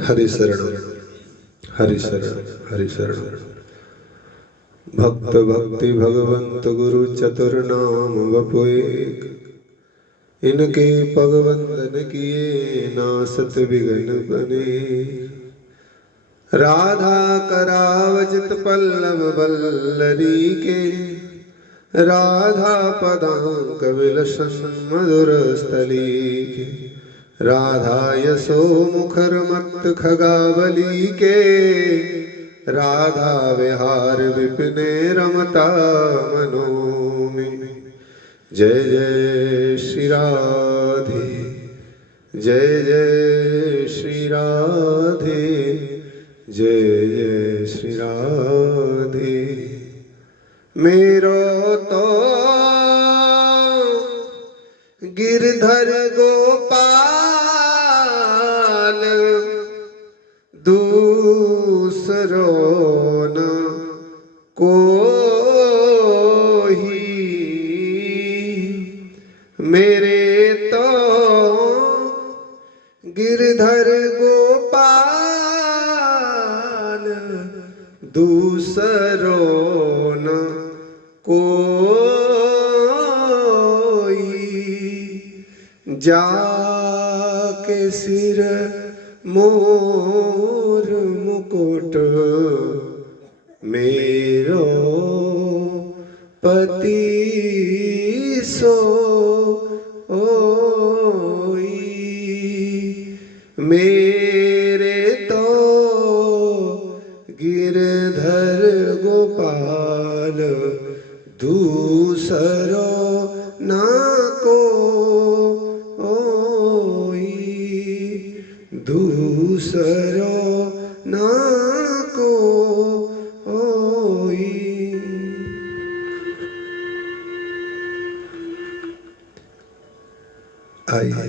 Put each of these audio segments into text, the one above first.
हरि शरण हरि शरण हरि शरण। भक्त भक्ति भगवंत गुरु चतुर नाम वपु एक। इनके पग बंदन किए नासत बिघन बने। राधा करावजित पल्लव बल्लरी के। राधा पदांक विलसन मधुर स्थली के। राधा यशो मुखर मत खगावली के। राधा विहार विपिने रमता मनो में। जय जय श्री राधे जय जय श्री राधे जय जय श्री राधे। मेरो तो गिरधर गोपाल दूसरो न कोई। मेरे तो गिरधर गोपाल दूसरो न कोई। जाके सिर मोर मुकुट मेरो पति सोई। मेरे तो गिरधर गोपाल दूसरो ना कोई। दूसरो ना कोई। आइए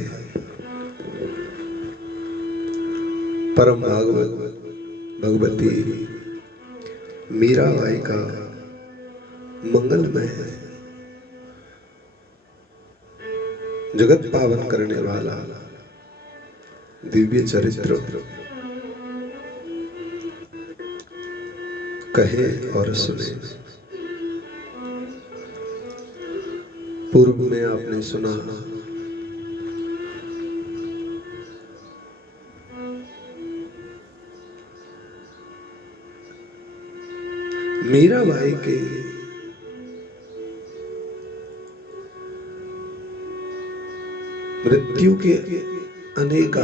परम भागवत भगवती मीराबाई का मंगलमय जगत पावन करने वाला दिव्य चरित्र कहे और सुने। पूर्व में आपने सुना मीराबाई के मृत्यु के अनेक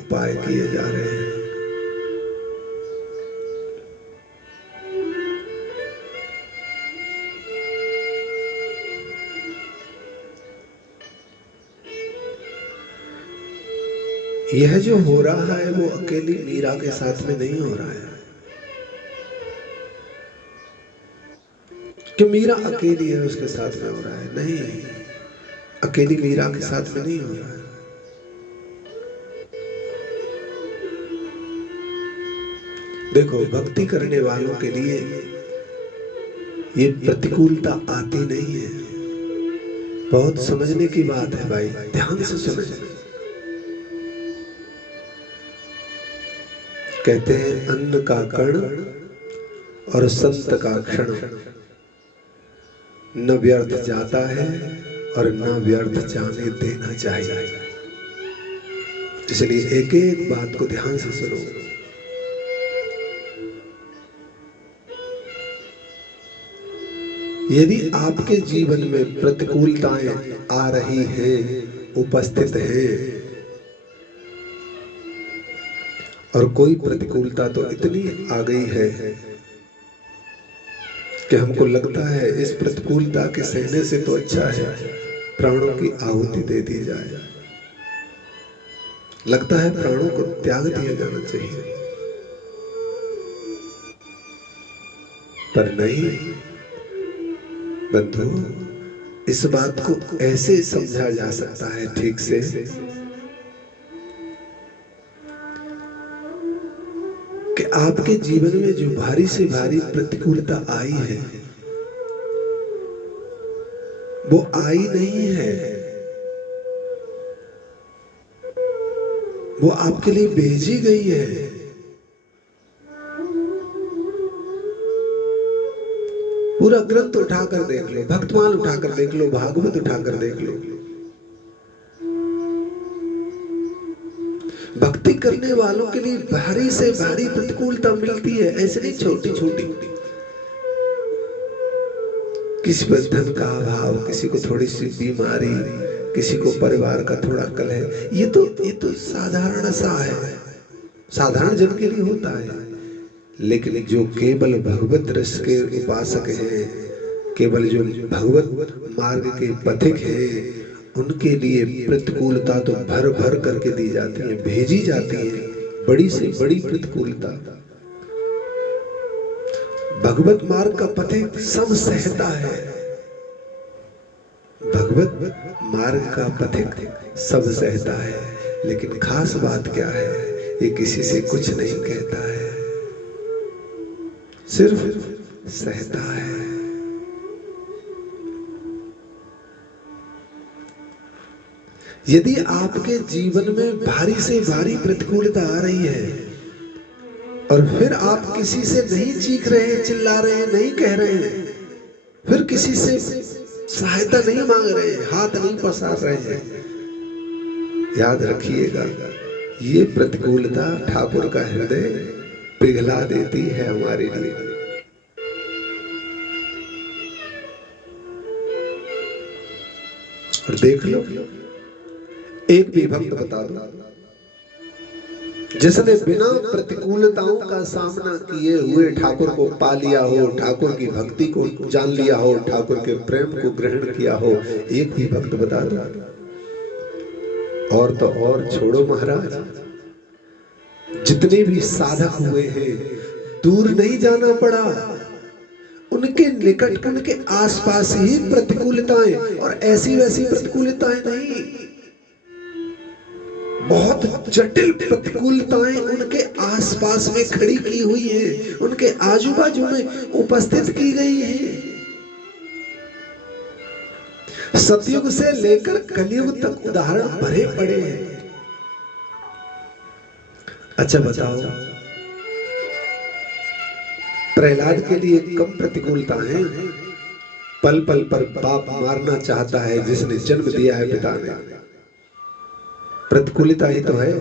उपाय किए जा रहे हैं। यह जो हो रहा है वो अकेली मीरा के साथ में नहीं हो रहा है कि मीरा अकेली है उसके साथ में हो रहा है। नहीं, अकेली मीरा के साथ में नहीं हो रहा है। देखो, भक्ति करने वालों के लिए ये प्रतिकूलता आती नहीं है। बहुत समझने की बात है भाई, ध्यान से समझ। कहते हैं अन्न का कण और संत का क्षण न व्यर्थ जाता है और न व्यर्थ जाने देना चाहिए। इसलिए एक एक बात को ध्यान से सुनो। यदि आपके जीवन में प्रतिकूलताएं आ रही हैं, उपस्थित हैं, और कोई प्रतिकूलता तो इतनी आ गई है कि हमको लगता है इस प्रतिकूलता के सहने से तो अच्छा है प्राणों की आहुति दे दी जाए। लगता है प्राणों को त्याग दिया जाना चाहिए, पर नहीं बंधु, इस बात को ऐसे समझा जा सकता है ठीक से कि आपके जीवन में जो भारी से भारी प्रतिकूलता आई है वो आई नहीं है, वो आपके लिए भेजी गई है। पूरा ग्रंथ उठाकर देख लो, भक्तमाल उठाकर देख लो, भागवत उठाकर देख लो। भक्ति करने वालों के लिए भारी से भारी प्रतिकूलता मिलती है, ऐसे नहीं छोटी छोटी। किसी पर धन का अभाव, किसी को थोड़ी सी बीमारी, किसी को परिवार का थोड़ा कलह, ये तो साधारण सा है, साधारण जन के लिए होता है। लेकिन जो केवल भगवत रस के उपासक हैं, केवल जो भगवत मार्ग के पथिक हैं, उनके लिए प्रतिकूलता तो भर भर करके दी जाती है, भेजी जाती है, बड़ी से बड़ी प्रतिकूलता। भगवत मार्ग का पथिक सब सहता है, भगवत मार्ग का पथिक सब सहता है। लेकिन खास बात क्या है, ये किसी से कुछ नहीं कहता है, सिर्फ सहता है। यदि आपके जीवन में भारी से भारी प्रतिकूलता आ रही है और फिर आप किसी से नहीं चीख रहे, चिल्ला रहे, नहीं कह रहे हैं, फिर किसी से सहायता नहीं मांग रहे, हाथ नहीं पसार रहे हैं, याद रखिएगा ये प्रतिकूलता ठाकुर का हृदय पिघला देती है हमारे लिए। और देख लो, एक भी भक्त बता दो जिसने बिना प्रतिकूलताओं का सामना किए हुए ठाकुर को पा लिया हो, ठाकुर की भक्ति को जान लिया हो, ठाकुर के प्रेम को ग्रहण किया हो, एक भी भक्त बता दो। और तो और छोड़ो महाराज, जितने भी साधक हुए हैं दूर नहीं जाना पड़ा, उनके निकट, उनके आसपास ही प्रतिकूलताएं, और ऐसी वैसी प्रतिकूलताएं नहीं, बहुत जटिल प्रतिकूलताएं उनके आसपास में खड़ी की हुई हैं, उनके आजू बाजू में उपस्थित की गई हैं। सतयुग से लेकर कलयुग तक उदाहरण भरे पड़े हैं। अच्छा बताओ, प्रहलाद के लिए कम प्रतिकूलता है? पल पल पर बाप मारना चाहता है जिसने जन्म दिया है पिता ने, प्रतिकूलता ही तो है।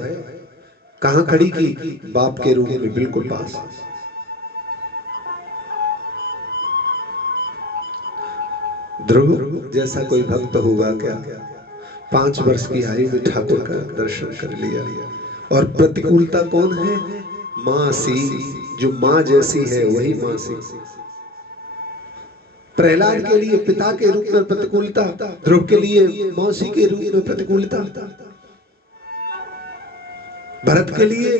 कहां खड़ी की? बाप के रूप में बिल्कुल पास। ध्रुव जैसा कोई भक्त होगा क्या, 5 वर्ष की आयु में ठाकुर का दर्शन कर लिया। और प्रतिकूलता कौन है? मां सी, जो मां जैसी है वही मां सी। प्रहलाद के लिए पिता के रूप में प्रतिकूलता, ध्रुव के लिए मौसी के रूप में प्रतिकूलता, भरत के लिए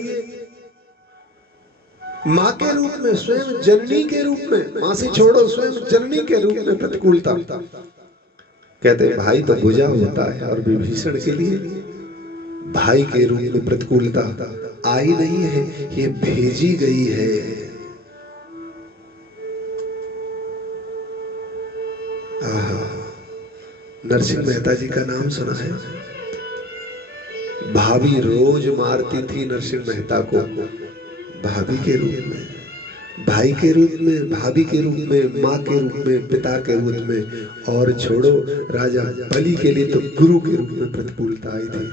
मां के रूप में, स्वयं जननी के रूप में, मां से छोड़ो, स्वयं जननी के रूप में प्रतिकूलता। कहते हैं भाई तो बुझा होता है, और विभीषण के लिए भाई के रूप में प्रतिकूलता आई नहीं है, ये भेजी गई है। नरसिंह मेहता जी का नाम सुना है? भाभी रोज मारती थी नरसिंह मेहता को, भाभी के रूप में, भाई के रूप में, भाभी के रूप में, माँ के रूप में, पिता के रूप में। और छोड़ो, राजा बलि के लिए तो गुरु के रूप में प्रतिकूलता आई थी।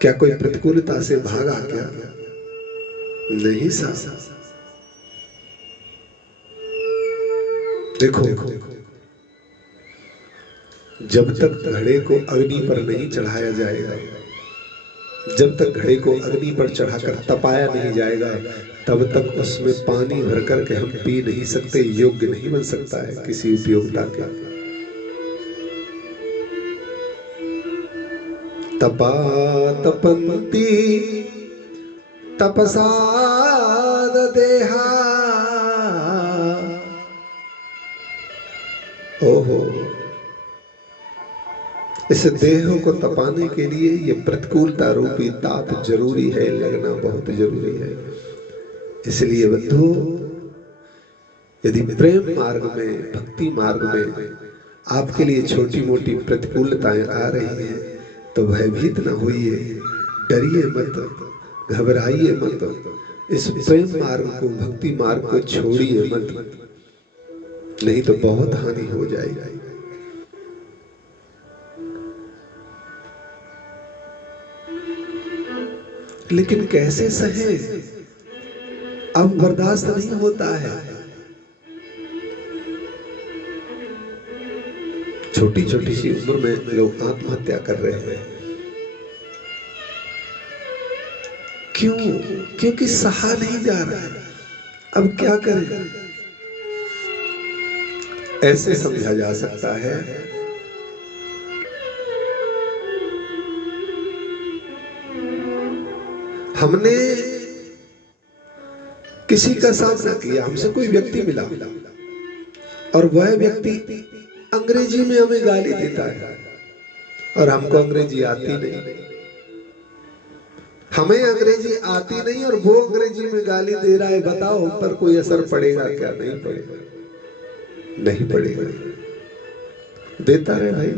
क्या कोई प्रतिकूलता से भागा क्या? नहीं साहब। देखो, जब तक घड़े को अग्नि पर नहीं चढ़ाया जाएगा, जब तक घड़े को अग्नि पर चढ़ाकर तपाया नहीं जाएगा, तब तक उसमें पानी भर करके हम पी नहीं सकते, योग्य नहीं बन सकता है किसी उपयोगिता के। तपा तपंती तपसाद देहा। ओहो, इस देह को तपाने के लिए ये प्रतिकूलता रूपी ताप जरूरी है, लगना बहुत जरूरी है। इसलिए बंधु, यदि प्रेम मार्ग में, भक्ति मार्ग में आपके लिए छोटी मोटी प्रतिकूलताएं आ रही हैं तो भयभीत न होइए, डरिए मत, घबराइए मत। इस प्रेम मार्ग को, भक्ति मार्ग को छोड़िए मत, नहीं तो बहुत हानि हो जाएगी। लेकिन कैसे सहे, अब बर्दाश्त नहीं होता है। छोटी छोटी सी उम्र में लोग आत्महत्या कर रहे हैं। क्यों? क्योंकि सहा नहीं जा रहा है। अब क्या करें? ऐसे समझा जा सकता है, हमने किसी का सामना किया, हमसे कोई व्यक्ति मिला और वह व्यक्ति अंग्रेजी में हमें गाली देता है और हमको अंग्रेजी आती नहीं, हमें अंग्रेजी आती नहीं और वो अंग्रेजी में गाली दे रहा है। बताओ हम पर कोई असर पड़ेगा क्या? नहीं पड़ेगा, नहीं पड़ेगा। देता रहे भाई,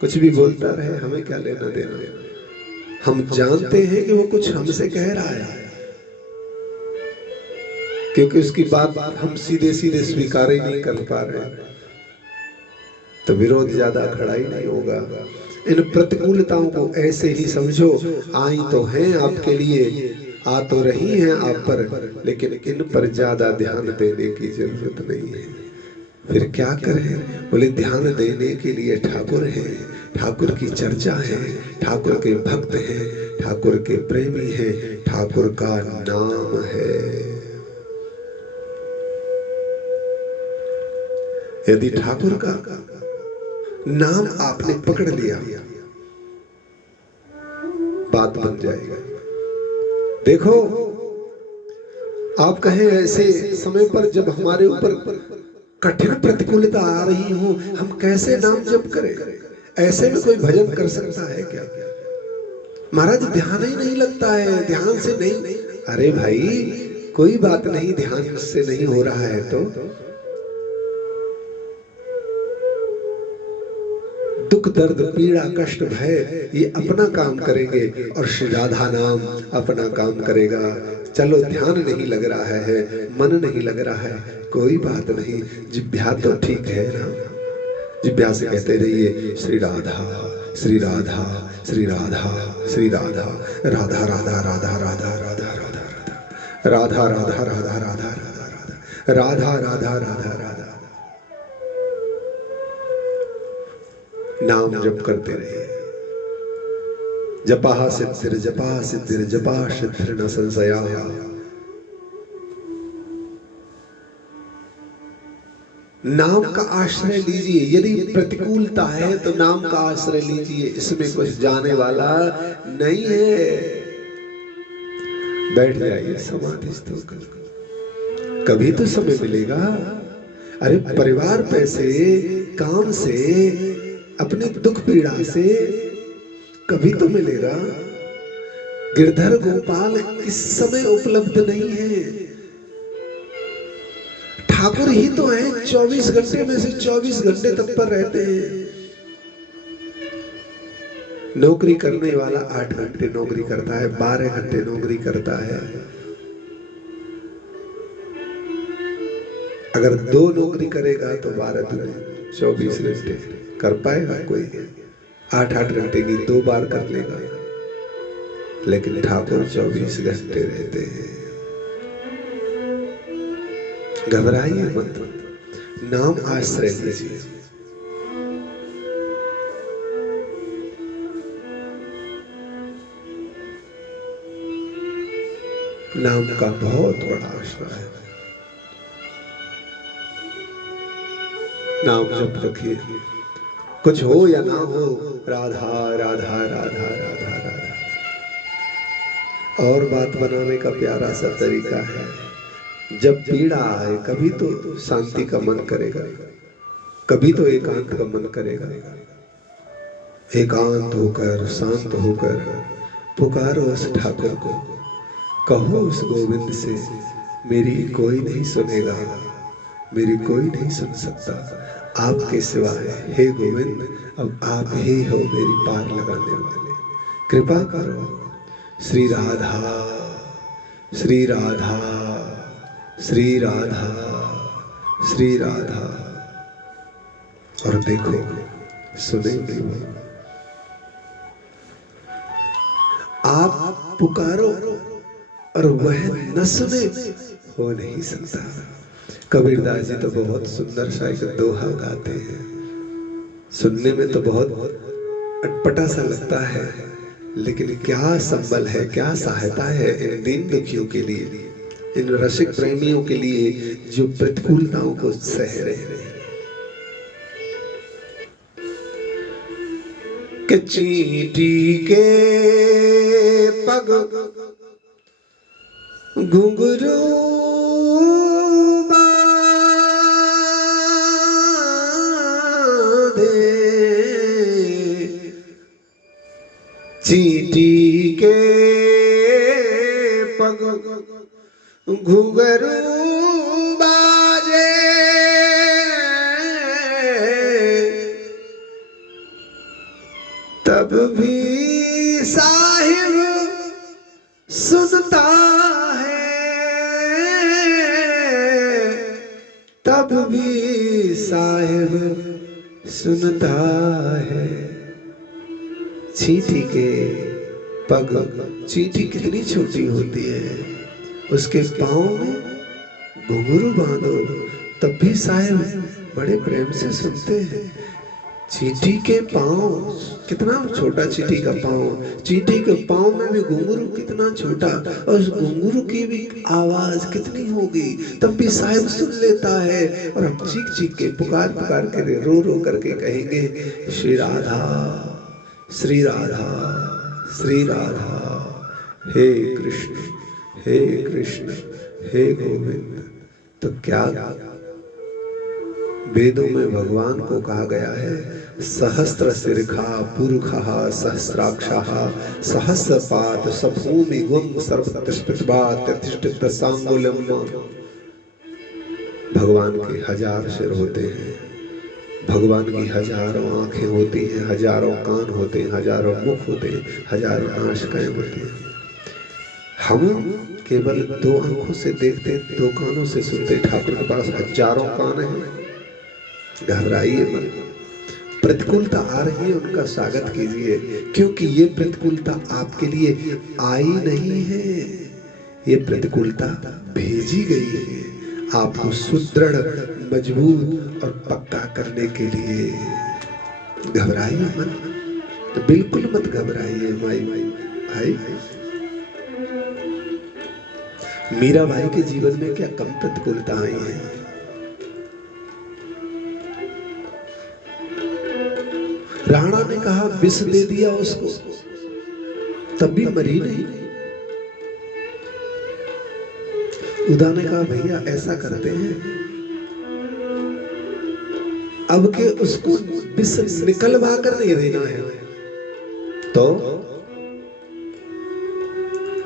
कुछ भी बोलता रहे, हमें क्या लेना देना। हम जानते हैं कि वो कुछ हमसे कह रहा है, क्योंकि उसकी बात हम सीधे सीधे स्वीकार ही नहीं कर पा रहे, तो विरोध ज्यादा खड़ा ही नहीं होगा। इन प्रतिकूलताओं को ऐसे ही समझो, आई तो हैं आपके लिए, आ तो रही हैं आप पर, लेकिन इन पर ज्यादा ध्यान देने की जरूरत नहीं है। फिर क्या करें? बोले ध्यान देने के लिए ठाकुर हैं, ठाकुर की चर्चा है, ठाकुर के भक्त हैं, ठाकुर के प्रेमी हैं, ठाकुर का नाम है। यदि ठाकुर का नाम आपने पकड़ लिया, बात बन जाएगा। देखो, आप कहें ऐसे समय पर जब हमारे ऊपर कठिन प्रतिकूलता आ रही हो, हम कैसे नाम जप करें? ऐसे में कोई भजन कर सकता है क्या? महाराज ध्यान ही नहीं लगता है, ध्यान से नहीं। अरे भाई कोई बात नहीं, ध्यान से नहीं हो रहा है तो दुख दर्द पीड़ा कष्ट भय ये अपना काम करेंगे और श्री राधा नाम अपना काम करेगा। चलो ध्यान नहीं लग रहा है, मन नहीं लग रहा है, कोई बात नहीं, जिभ्या तो ठीक है ना, जिभ्या से कहते रहिए श्री राधा श्री राधा श्री राधा श्री राधा, राधा राधा राधा राधा राधा राधा राधा राधा राधा राधा राधा राधा राधा राधा राधा। नाम जप करते रहिए। जपा सिद्धिर जपा सिद्धिर जपा सिद्धिर न संशया। नाम का आश्रय लीजिए। यदि प्रतिकूलता है तो नाम का आश्रय लीजिए, इसमें कुछ जाने वाला नहीं है। बैठ जाइए समाधिस्थ होकर, कभी तो समय मिलेगा। अरे परिवार पैसे काम से अपने दुख पीड़ा से कभी तो मिलेगा। गिरधर गोपाल इस समय उपलब्ध नहीं है, ठाकुर ही तो है। 24 घंटे में से 24 घंटे तत्पर रहते हैं। नौकरी करने वाला 8 घंटे नौकरी करता है, 12 घंटे नौकरी करता है। अगर 2 नौकरी करेगा तो 12 दिन 24 घंटे कर पाएगा कोई? 8-8 घंटे की 2 बार कर लेगा। लेकिन ठाकुर 24 घंटे रहते हैं। घबराइए मत, नाम आश्रय लीजिए। नाम का बहुत बड़ा आश्रय है। नाम जप रखिए, कुछ हो या ना हो, राधा राधा राधा राधा राधा। और बात बनाने का प्यारा सा तरीका है, जब पीड़ा आए कभी तो शांति का मन करेगा, कभी तो एकांत का मन करेगा। एकांत होकर शांत होकर पुकारो उस ठाकुर को, कहो उस गोविंद से, मेरी कोई नहीं सुनेगा, मेरी कोई नहीं सुन सकता आपके सिवाय। हे गोविंद, अब आप ही हो मेरी पार लगाने वाले, कृपा करो। श्री राधा श्री राधा श्री राधा श्री राधा। और देखो, सुनेंगे वो। आप पुकारो और वह न सुने, हो नहीं सकता। कबीरदास जी तो बहुत सुंदर सा एक दोहा गाते हैं, सुनने में तो बहुत अटपटा सा लगता है, लेकिन क्या संबल है, क्या सहायता है इन दीन दुखियों के लिए, इन रसिक प्रेमियों के लिए जो प्रतिकूलताओं को सह रहे हैं। कि चींटी के पग घुंघरू चींटी के पग घुंघरू बाजे, तब भी साहिब सुनता है, तब भी साहिब सुनता है। चींटी के पग, चींटी कितनी छोटी होती है, उसके पाँव में घुंघरू बांधो तब भी साहिब बड़े प्रेम से सुनते हैं। चींटी के पाँव कितना छोटा, चींटी का पाँव, चींटी के पाँव में भी घुंघरू कितना छोटा, और उस घुंघरू की भी आवाज कितनी होगी तब भी साहिब सुन लेता है। और हम चीख चीख के पुकार पुकार के रो रो करके कहेंगे श्री राधा श्री राधा श्री राधा, हे कृष्ण हे कृष्ण हे गोविंद। तो क्या वेदों में भगवान को कहा गया है, सहस्त्र शिरखा पुरुखः सहस्राक्षः सहस्रपाद सभूमि गुं सर्वतिष्ठित सांगुल्यम। भगवान के 1000 सिर होते हैं, भगवान की 1000 आंखें होती हैं, 1000 कान होते हैं, 1000 मुख होते हैं, 1000 नासिकाएं होती हैं। हम केवल 2 आंखों से देखते, 2 कानों से सुनते। ठाकुर के पास 1000 कान हैं। घबराइए मत, प्रतिकूलता आ रही है उनका स्वागत कीजिए, क्योंकि ये प्रतिकूलता आपके लिए आई नहीं है, ये प्रतिकूलता भेजी गई है आपको सुदृढ़ मजबूत और पक्का करने के लिए। घबराइए मत, तो बिल्कुल मत घबराइए माई भाई। मीरा भाई के जीवन में क्या कम प्रतिकूलता आई है। राणा ने कहा विष दे दिया उसको, तब भी मरी नहीं। उदा ने कहा भैया ऐसा करते हैं, अब के उसको विष निकलवा कर नहीं देना है, तो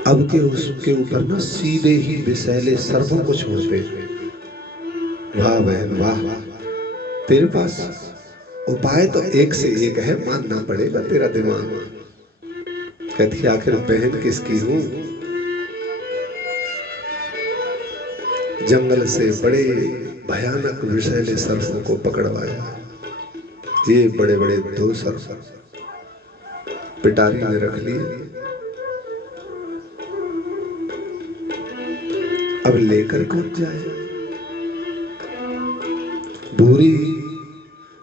अब के उसके ऊपर ना सीधे ही विषैले सर्पों को छोड़ दे। वाह बहन वाह, तेरे पास उपाय तो एक से एक है, मानना पड़ेगा तेरा दिमाग। कहती आखिर बहन किसकी हूं। जंगल से बड़े भयानक विषैले सर्पों को पकड़वाया, ये बड़े बड़े 2 सर्प पिटारी में रख लिए। अब लेकर कौन जाए। भूरी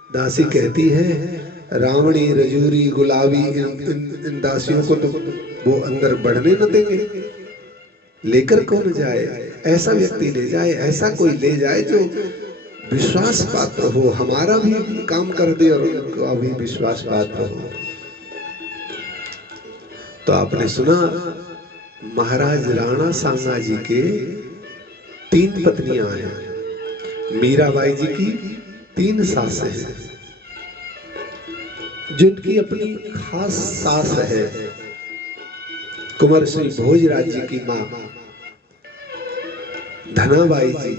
दासी कहती है रावणी रजूरी गुलाबी इन दासियों को तो वो अंदर बढ़ने न देंगे, लेकर कौन जाए। ऐसा व्यक्ति ले जाए, ऐसा कोई ले जाए जो विश्वास पात्र हो, हमारा भी काम कर दे और उनका भी विश्वास पात्र हो। तो आपने सुना महाराज राणा सांगा जी के 3 पत्नियां हैं, मीराबाई जी की 3 सासें हैं, जिनकी अपनी खास सास है कुंवर श्री भोजराज जी की मां धनाबाई जी,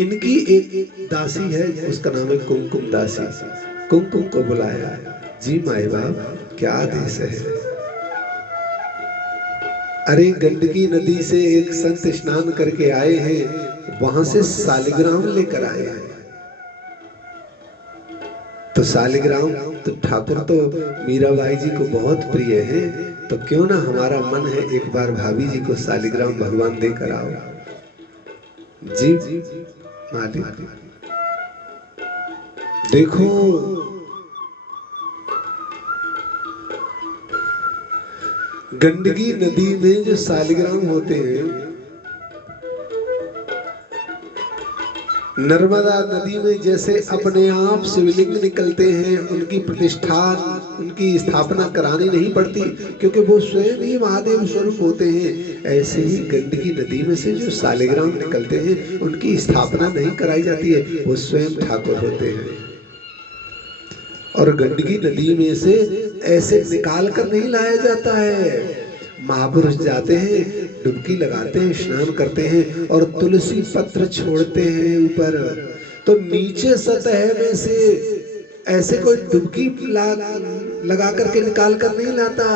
इनकी एक दासी है, उसका नाम है कुमकुम दासी। कुमकुम को बुलाया, जी माए बाप क्या आदेश है? अरे गंडकी नदी से एक संत स्नान करके आए हैं, वहां से सालिग्राम लेकर आए हैं। तो सालिग्राम तो ठाकुर तो मीराबाई जी को बहुत प्रिय है, तो क्यों ना हमारा मन है एक बार भाभी जी को सालिग्राम भगवान देकर आओ। जी मालिक देखो, गंडकी नदी में जो सालिग्राम होते हैं, नर्मदा नदी में जैसे अपने आप शिवलिंग निकलते हैं, उनकी प्रतिष्ठान, उनकी स्थापना करानी नहीं पड़ती क्योंकि वो स्वयं ही महादेव स्वरूप होते हैं। ऐसे ही गंडकी नदी में से जो सालिग्राम निकलते हैं, उनकी स्थापना नहीं कराई जाती है, वो स्वयं ठाकुर होते हैं। और गंडकी नदी में से ऐसे निकाल कर नहीं लाया जाता है। महापुरुष जाते हैं, डुबकी लगाते हैं, स्नान करते हैं और तुलसी पत्र छोड़ते हैं ऊपर। तो नीचे सतह में से ऐसे कोई डुबकी लगा करके निकाल कर नहीं लाता,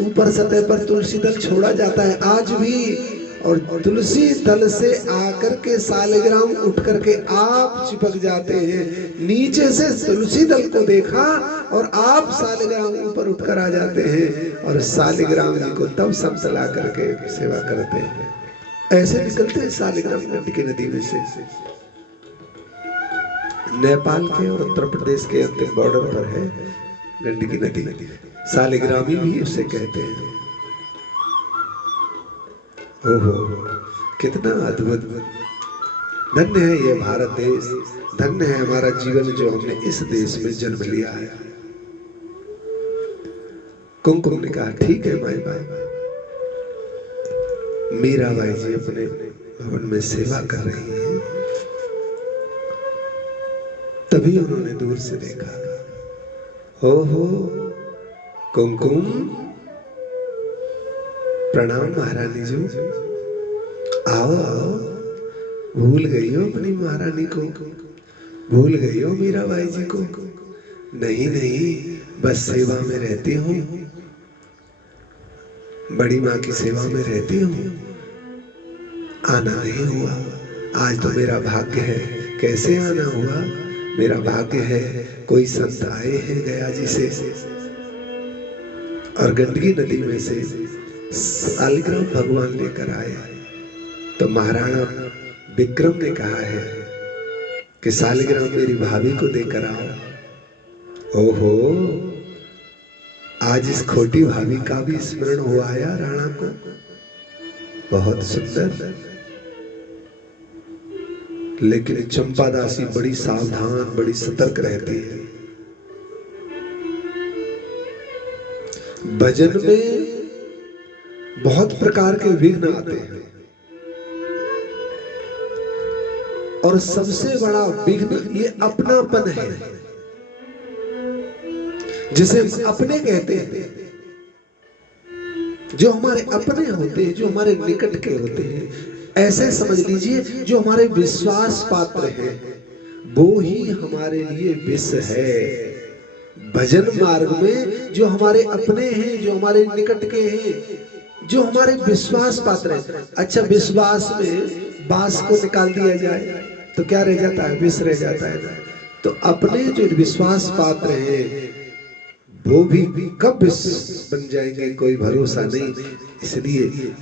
ऊपर सतह पर तुलसी दल छोड़ा जाता है आज भी। और तुलसी दल से आकर के सालिग्राम उठ करके आप चिपक जाते हैं। नीचे से तुलसी दल को देखा और आप सालिग्राम ऊपर उठकर आ जाते हैं और सालिग्राम जी को तब संत ला करके सेवा करते हैं। ऐसे निकलते हैं सालिग्राम गंडकी नदी में से। नेपाल के और उत्तर प्रदेश के अंतिम बॉर्डर पर है गंडकी नदी। सालिग्रामी भी उसे कहते हैं। ओहो कितना अद्भुत, धन्य है ये भारत देश, धन्य है हमारा जीवन जो हमने इस देश में जन्म लिया है। कुमकुम ने कहा ठीक है माई बाई। मीराबाई जी अपने भवन में सेवा कर रही हैं, तभी उन्होंने दूर से देखा, ओहो कुमकुम प्रणाम महारानी जी, आओ आओ, भूल गई हो अपनी महारानी को, भूल गई हो मीराबाई जी को? नहीं नहीं, बस सेवा में रहती हूँ, बड़ी माँ की सेवा में रहती हूँ, आना नहीं हुआ। आज तो मेरा भाग्य है। कैसे आना हुआ? मेरा भाग्य है कोई संत आए हैं गया जी से और गंडकी नदी में से सालिग्राम भगवान लेकर आए। तो महाराणा विक्रम ने कहा है कि सालिग्राम मेरी भाभी को देकर आओ। ओहो, आज इस खोटी भाभी का भी स्मरण हुआ आया राणा को। बहुत सुंदर। लेकिन चंपा दासी बड़ी सावधान, बड़ी सतर्क रहती है। भजन में बहुत प्रकार के विघ्न आते हैं और सबसे बड़ा विघ्न ये अपनापन है, जिसे अपने कहते हैं। जो हमारे अपने होते हैं, जो हमारे निकट के होते हैं, ऐसे समझ लीजिए जो हमारे विश्वास पात्र हैं, वो ही हमारे लिए विष है। भजन मार्ग में जो हमारे अपने हैं, जो हमारे निकट के हैं, जो हमारे विश्वास पात्र हैं। अच्छा, विश्वास में बांस को निकाल दिया जाए तो क्या रह जाता है? विष रह जाता है। तो अपने जो विश्वास पात्र हैं वो भी कब विष बन जाएंगे कोई भरोसा नहीं। इसलिए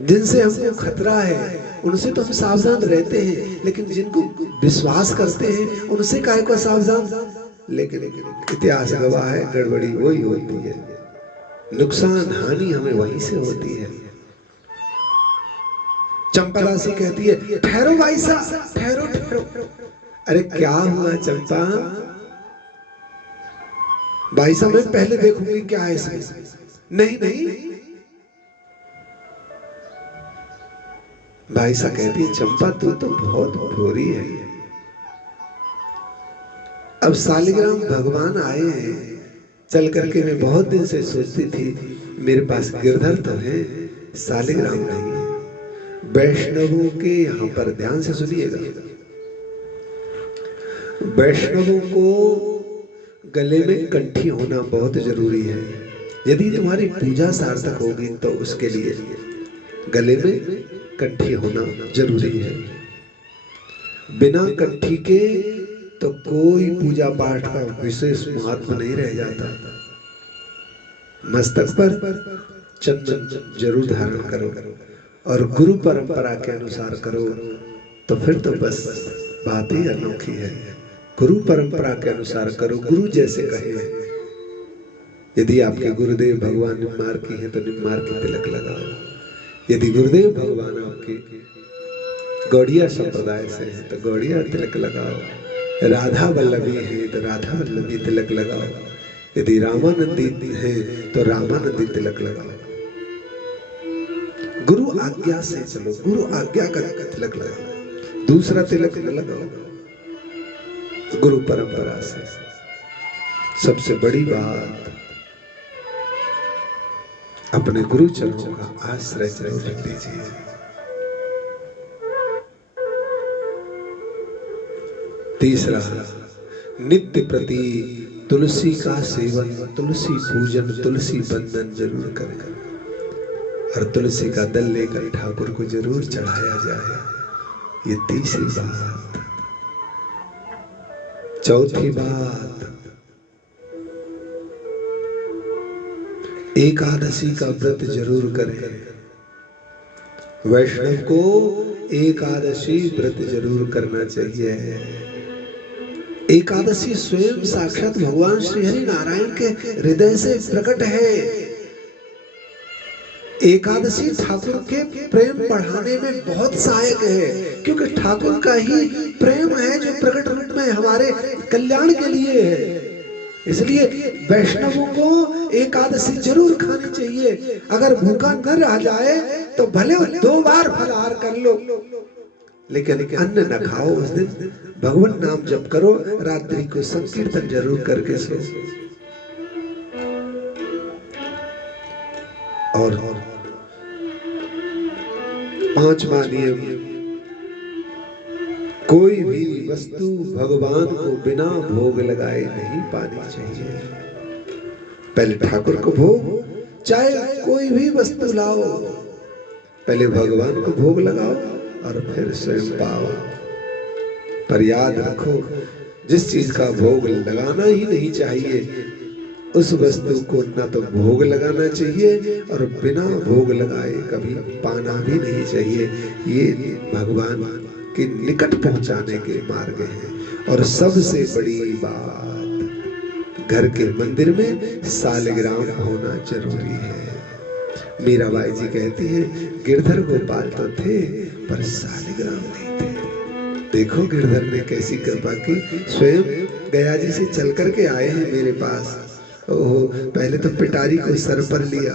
जिनसे हमको खतरा है उनसे तो हम सावधान रहते हैं, लेकिन जिनको विश्वास करते हैं उनसे काहे को सावधान। लेकिन इतिहास गवाह है, गड़बड़ी वही होती है, नुकसान हानि हमें वहीं से होती है। चंपा दासी कहती है ठहरो भाई साहब, ठहरो ठहरो। अरे क्या हुआ चंपा? भाई साहब मैं पहले देखूंगी क्या है इसमें। नहीं नहीं, भाई साहब कहती है चंपा तू तो बहुत भोरी है। अब सालिग्राम भगवान आए हैं, चल करके मैं बहुत दिन से सोचती थी मेरे पास गिरधर तो है, सालिग्राम नहीं है। वैष्णवों के यहाँ पर ध्यान से सुनिएगा, वैष्णवों को गले में कंठी होना बहुत जरूरी है। यदि तुम्हारी पूजा सार्थक होगी तो उसके लिए गले में कंठी होना जरूरी है। बिना कंठी के तो कोई पूजा पाठ का विशेष महत्व नहीं रह जाता। मस्तक पर चंदन जरूर धारण करो और गुरु परंपरा के अनुसार करो, तो फिर तो बस बात ही अनोखी है। गुरु परंपरा के अनुसार करो, गुरु जैसे कहे। यदि आपके गुरुदेव भगवान निम्मार की हैं तो निम्मार की तिलक लगाओ। यदि गुरुदेव भगवान आपके गौड़िया संप्रदाय से हैं तो गौड़िया तिलक लगाओ। राधा वल्लभी है तो राधा वल्लभी तिलक लगाओ। यदि रामानंदी है तो रामानंदी तिलक लगाओ। गुरु आज्ञा से चलो, गुरु आज्ञा का तिलक लगाओ, दूसरा तिलक न लगाओ। गुरु परंपरा से सबसे बड़ी बात, अपने गुरु चरणों का आश्रय जरूर रख दीजिए। तीसरा, नित्य प्रति तुलसी का सेवन, तुलसी पूजन, तुलसी बंदन जरूर करें और तुलसी का दल लेकर ठाकुर को जरूर चढ़ाया जाए। ये तीसरी बात। चौथी बात, एकादशी का व्रत जरूर करें। वैष्णव को एकादशी व्रत जरूर करना चाहिए। एकादशी स्वयं साक्षात भगवान श्री हरि नारायण के हृदय से प्रकट है। एकादशी ठाकुर के प्रेम बढ़ाने में बहुत सहायक है, क्योंकि ठाकुर का ही प्रेम है जो प्रकट रूप में हमारे कल्याण के लिए है। इसलिए वैष्णवों को एकादशी जरूर खानी चाहिए। अगर भूखा न रह जाए तो भले 2 बार फलाहार कर लो, लेकिन अन्न न खाओ। उस दिन भगवान नाम जप करो, रात्रि को संकीर्तन जरूर करके सो। और 5वां नियम, कोई भी वस्तु भगवान को बिना भोग लगाए नहीं पानी चाहिए। पहले ठाकुर को भोग, चाहे कोई भी वस्तु लाओ, पहले भगवान को भोग लगाओ और फिर स्वयं पाओ। पर याद रखो, जिस चीज का भोग लगाना ही नहीं चाहिए उस वस्तु को ना तो भोग लगाना चाहिए और बिना भोग लगाए कभी पाना भी नहीं चाहिए। ये भगवान के निकट पहुंचाने के मार्ग हैं। और सबसे बड़ी बात, घर के मंदिर में सालिग्राम होना जरूरी है। मीराबाई जी कहती हैं, गिरधर गोपाल तो थे पर सालिग्राम नहीं थे। देखो गिरधर ने कैसी कृपा की, स्वयं गया जी से चल करके आए हैं मेरे पास। ओहो, पहले तो पिटारी को सर पर लिया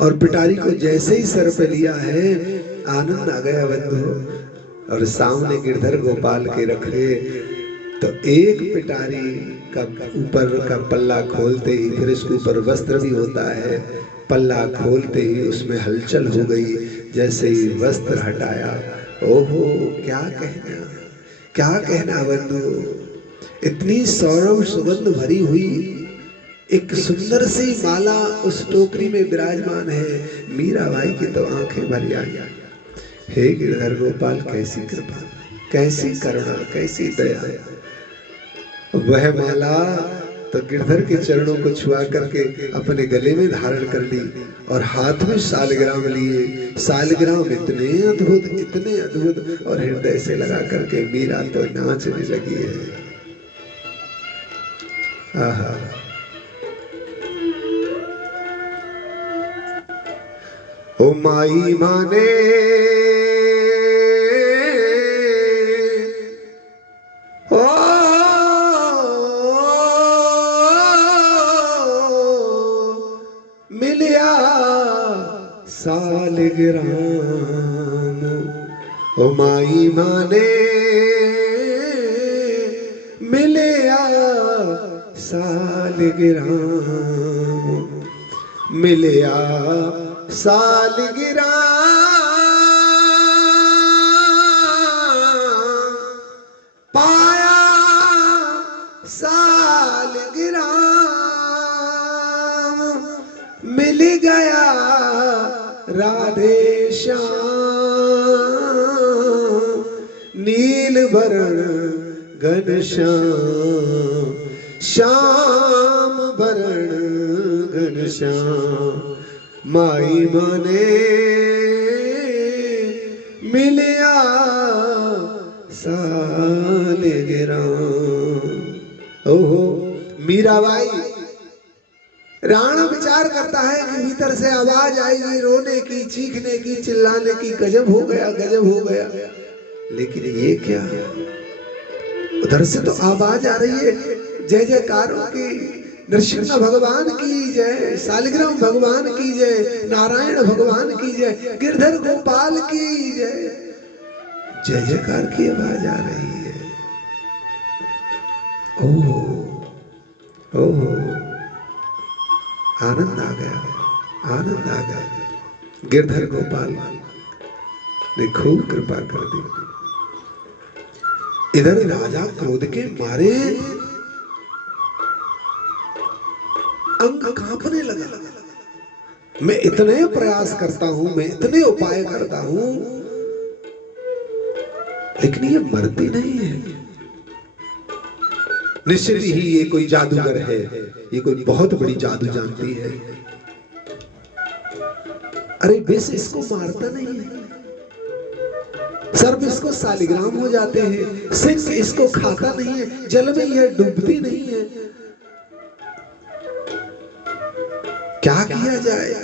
और पिटारी को जैसे ही सर पर लिया है आनंद आ गया बंधु। और सामने गिरधर गोपाल के रखे तो एक पिटारी का ऊपर का पल्ला खोलते ही, फिर इसके ऊपर वस्त्र भी होता है, पल्ला खोलते ही उसमें हलचल हो गई। जैसे ही वस्त्र हटाया, ओहो क्या कहना, क्या कहना बंधु। इतनी सौरभ सुगंध भरी हुई एक सुंदर सी माला उस टोकरी में विराजमान है। मीराबाई की तो आंखें भर आई। हे गिरधर गोपाल, कैसी कृपा, कैसी करुणा, कैसी दया। वह माला तो गिरधर के चरणों को छुआ करके अपने गले में धारण कर ली और हाथ में सालिग्राम लिए। सालिग्राम इतने अद्भुत, इतने अद्भुत, और हृदय से लगा करके मीरा तो नाचने लगी है। आहा, ओ माई माने ओ मिलिया सालिग्राम, ओ माई माने मिलिया सालिग्राम, मिलिया सालिग्राम, सालिग्राम मिल गया राधे श्याम, नील वरण घनश्याम, श्याम वरण घनश्याम, माई मने मिलिया सालिग्राम। ओहो मीराबाई, राणा विचार करता है कि भीतर से आवाज आएगी रोने की, चीखने की, चिल्लाने की, गजब हो गया, गजब हो गया। लेकिन ये क्या, उधर से तो आवाज आ रही है जय जयकारों की, नरसिंह भगवान की जय, सालिग्राम भगवान की जय, नारायण भगवान की जय, गिरधर गोपाल की जय, जय जयकार की आवाज आ रही है। ओह ओह, आनंद आ गया, आनंद आ गया। गिरधर गोपाल ने खूब कृपा कर दी। इधर राजा क्रोध के मारे अंग कांपने लगा। मैं इतने प्रयास करता हूं, मैं इतने उपाय करता हूं, लेकिन ये मरती नहीं है। निश्चित ही ये कोई जादूगर है, ये कोई बहुत बड़ी जादू जानती है। अरे विष इसको मारता नहीं है, सर्प इसको सालिग्राम हो जाते हैं, सिंह इसको खाता नहीं है, जल में यह डूबती नहीं है। क्या किया जाए?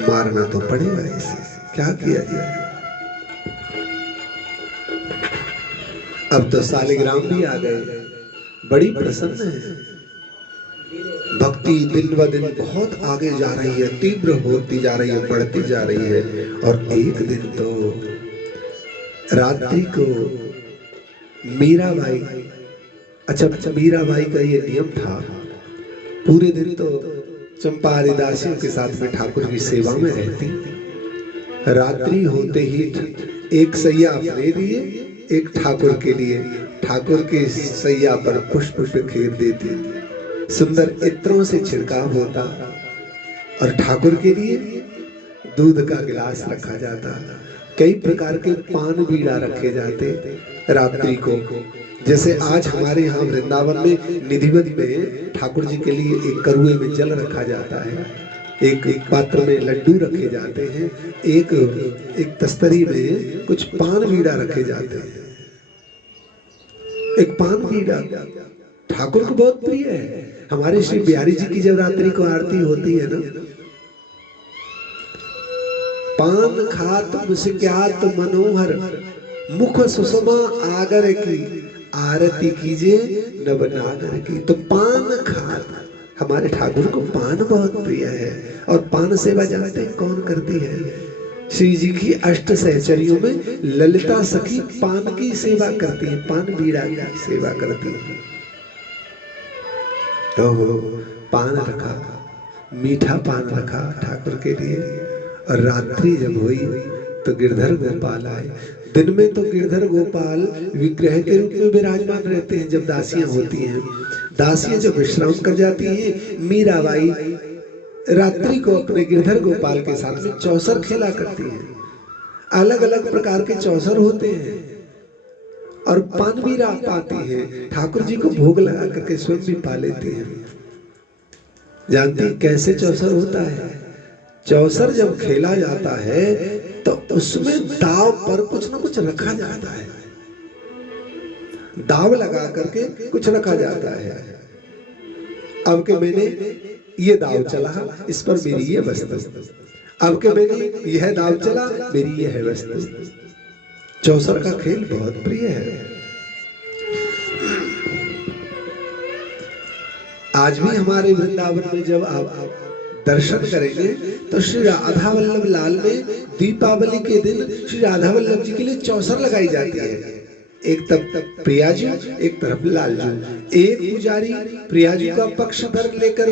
मारना तो पड़ेगा इसे, क्या किया जाए? अब तो सालिग्राम भी आ गए, बड़ी प्रसन्न है। भक्ति दिन ब दिन बहुत आगे जा रही है, तीव्र होती जा रही है, बढ़ती जा रही है। और एक दिन तो रात्रि को मीराबाई, अच्छा मीराबाई का ये नियम था, पूरे दिन तो चंपा आदि दासियों के साथ में ठाकुर की सेवा में रहती। रात्रि होते ही एक सैया अपने लिए, एक ठाकुर के लिए, ठाकुर के सैया पर पुष्प खेर देती, सुंदर इत्रों से छिड़काव होता, और ठाकुर के लिए दूध का गिलास रखा जाता। कई प्रकार के पान बीड़ा रखे जाते रात्रि को। जैसे आज हमारे यहाँ वृंदावन में निधिवत में ठाकुर जी के लिए एक करुए में जल रखा जाता है, एक पात्र में लड्डू रखे जाते हैं, एक तस्तरी में कुछ पान बीड़ा रखे जाते हैं। एक पान बीड़ा ठाकुर को बहुत प्रिय है। हमारे श्री बिहारी जी की जब रात्रि को आरती होती है ना, पान खात मुस्क्यात मनोहर, मुख सुषमा आगर की, आरती कीजिए नवनागर की। तो पान खात, हमारे ठाकुर को पान बहुत प्रिय है। और पान सेवा जानते हैं कौन करती है? श्री जी की अष्ट सहचरियों में ललिता सखी पान की सेवा करती है, पान बीड़ा की सेवा करती है। तो पान रखा, मीठा पान रखा ठाकुर के लिए। और रात्रि जब हुई तो गिरधर गोपाल आए। दिन में तो गिरधर गोपाल विग्रह के रूप में विराजमान रहते हैं। जब दासियां होती हैं, दासियां जब विश्राम कर जाती हैं, मीराबाई रात्रि को अपने गिरधर गोपाल के साथ में चौसर खेला करती हैं। अलग अलग प्रकार के चौसर होते हैं और पान भी पाती है, ठाकुर जी को भोग लगा करके स्वयं भी पा लेती है। जानती कैसे चौसर होता है? चौसर जब खेला जाता है तो उसमें दाव पर कुछ ना कुछ रखा जाता है, दाव लगा करके कुछ रखा जाता है। अब के मैंने ये दाव चला, इस पर मेरी ये वस्तु, अब के मैंने यह दाव चला, मेरी ये है वस्तु। चौसर का खेल बहुत प्रिय है। आज भी हमारे वृंदावन में जब आप दर्शन करेंगे तो श्री राधा वल्लभ लाल में दीपावली के दिन श्री राधा वल्लभ जी के लिए चौसर लगाई जाती है। एक तरफ प्रियाजू, एक तरफ लालजू। एक पुजारी प्रियाजू का पक्ष धर लेकर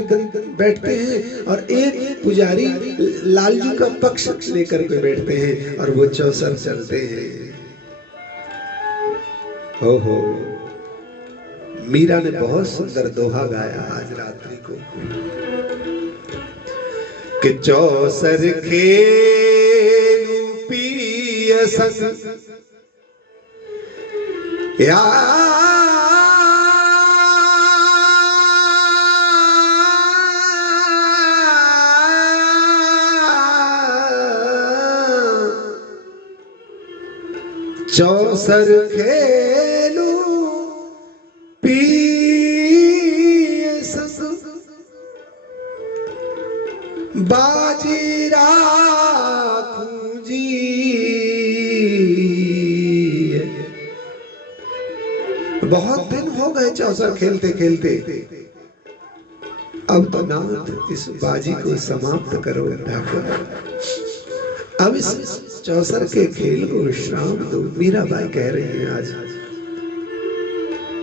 बैठते हैं और एक पुजारी लालजू का पक्ष लेकर के बैठते हैं और वो चौसर चलते हैं। ओहो, मीरा ने बहुत सुंदर दोहा गाया आज रात्रि को कि चौसर खेलू पिय संग या चौसर खेलू पिय संग बाजी राखूं जी। बहुत दिन हो गए चौसर खेलते खेलते, अब तो नाथ इस बाजी को समाप्त करो ठाकुर, अब इस चौसर के खेल को विश्राम दो। मीराबाई कह रही है आज।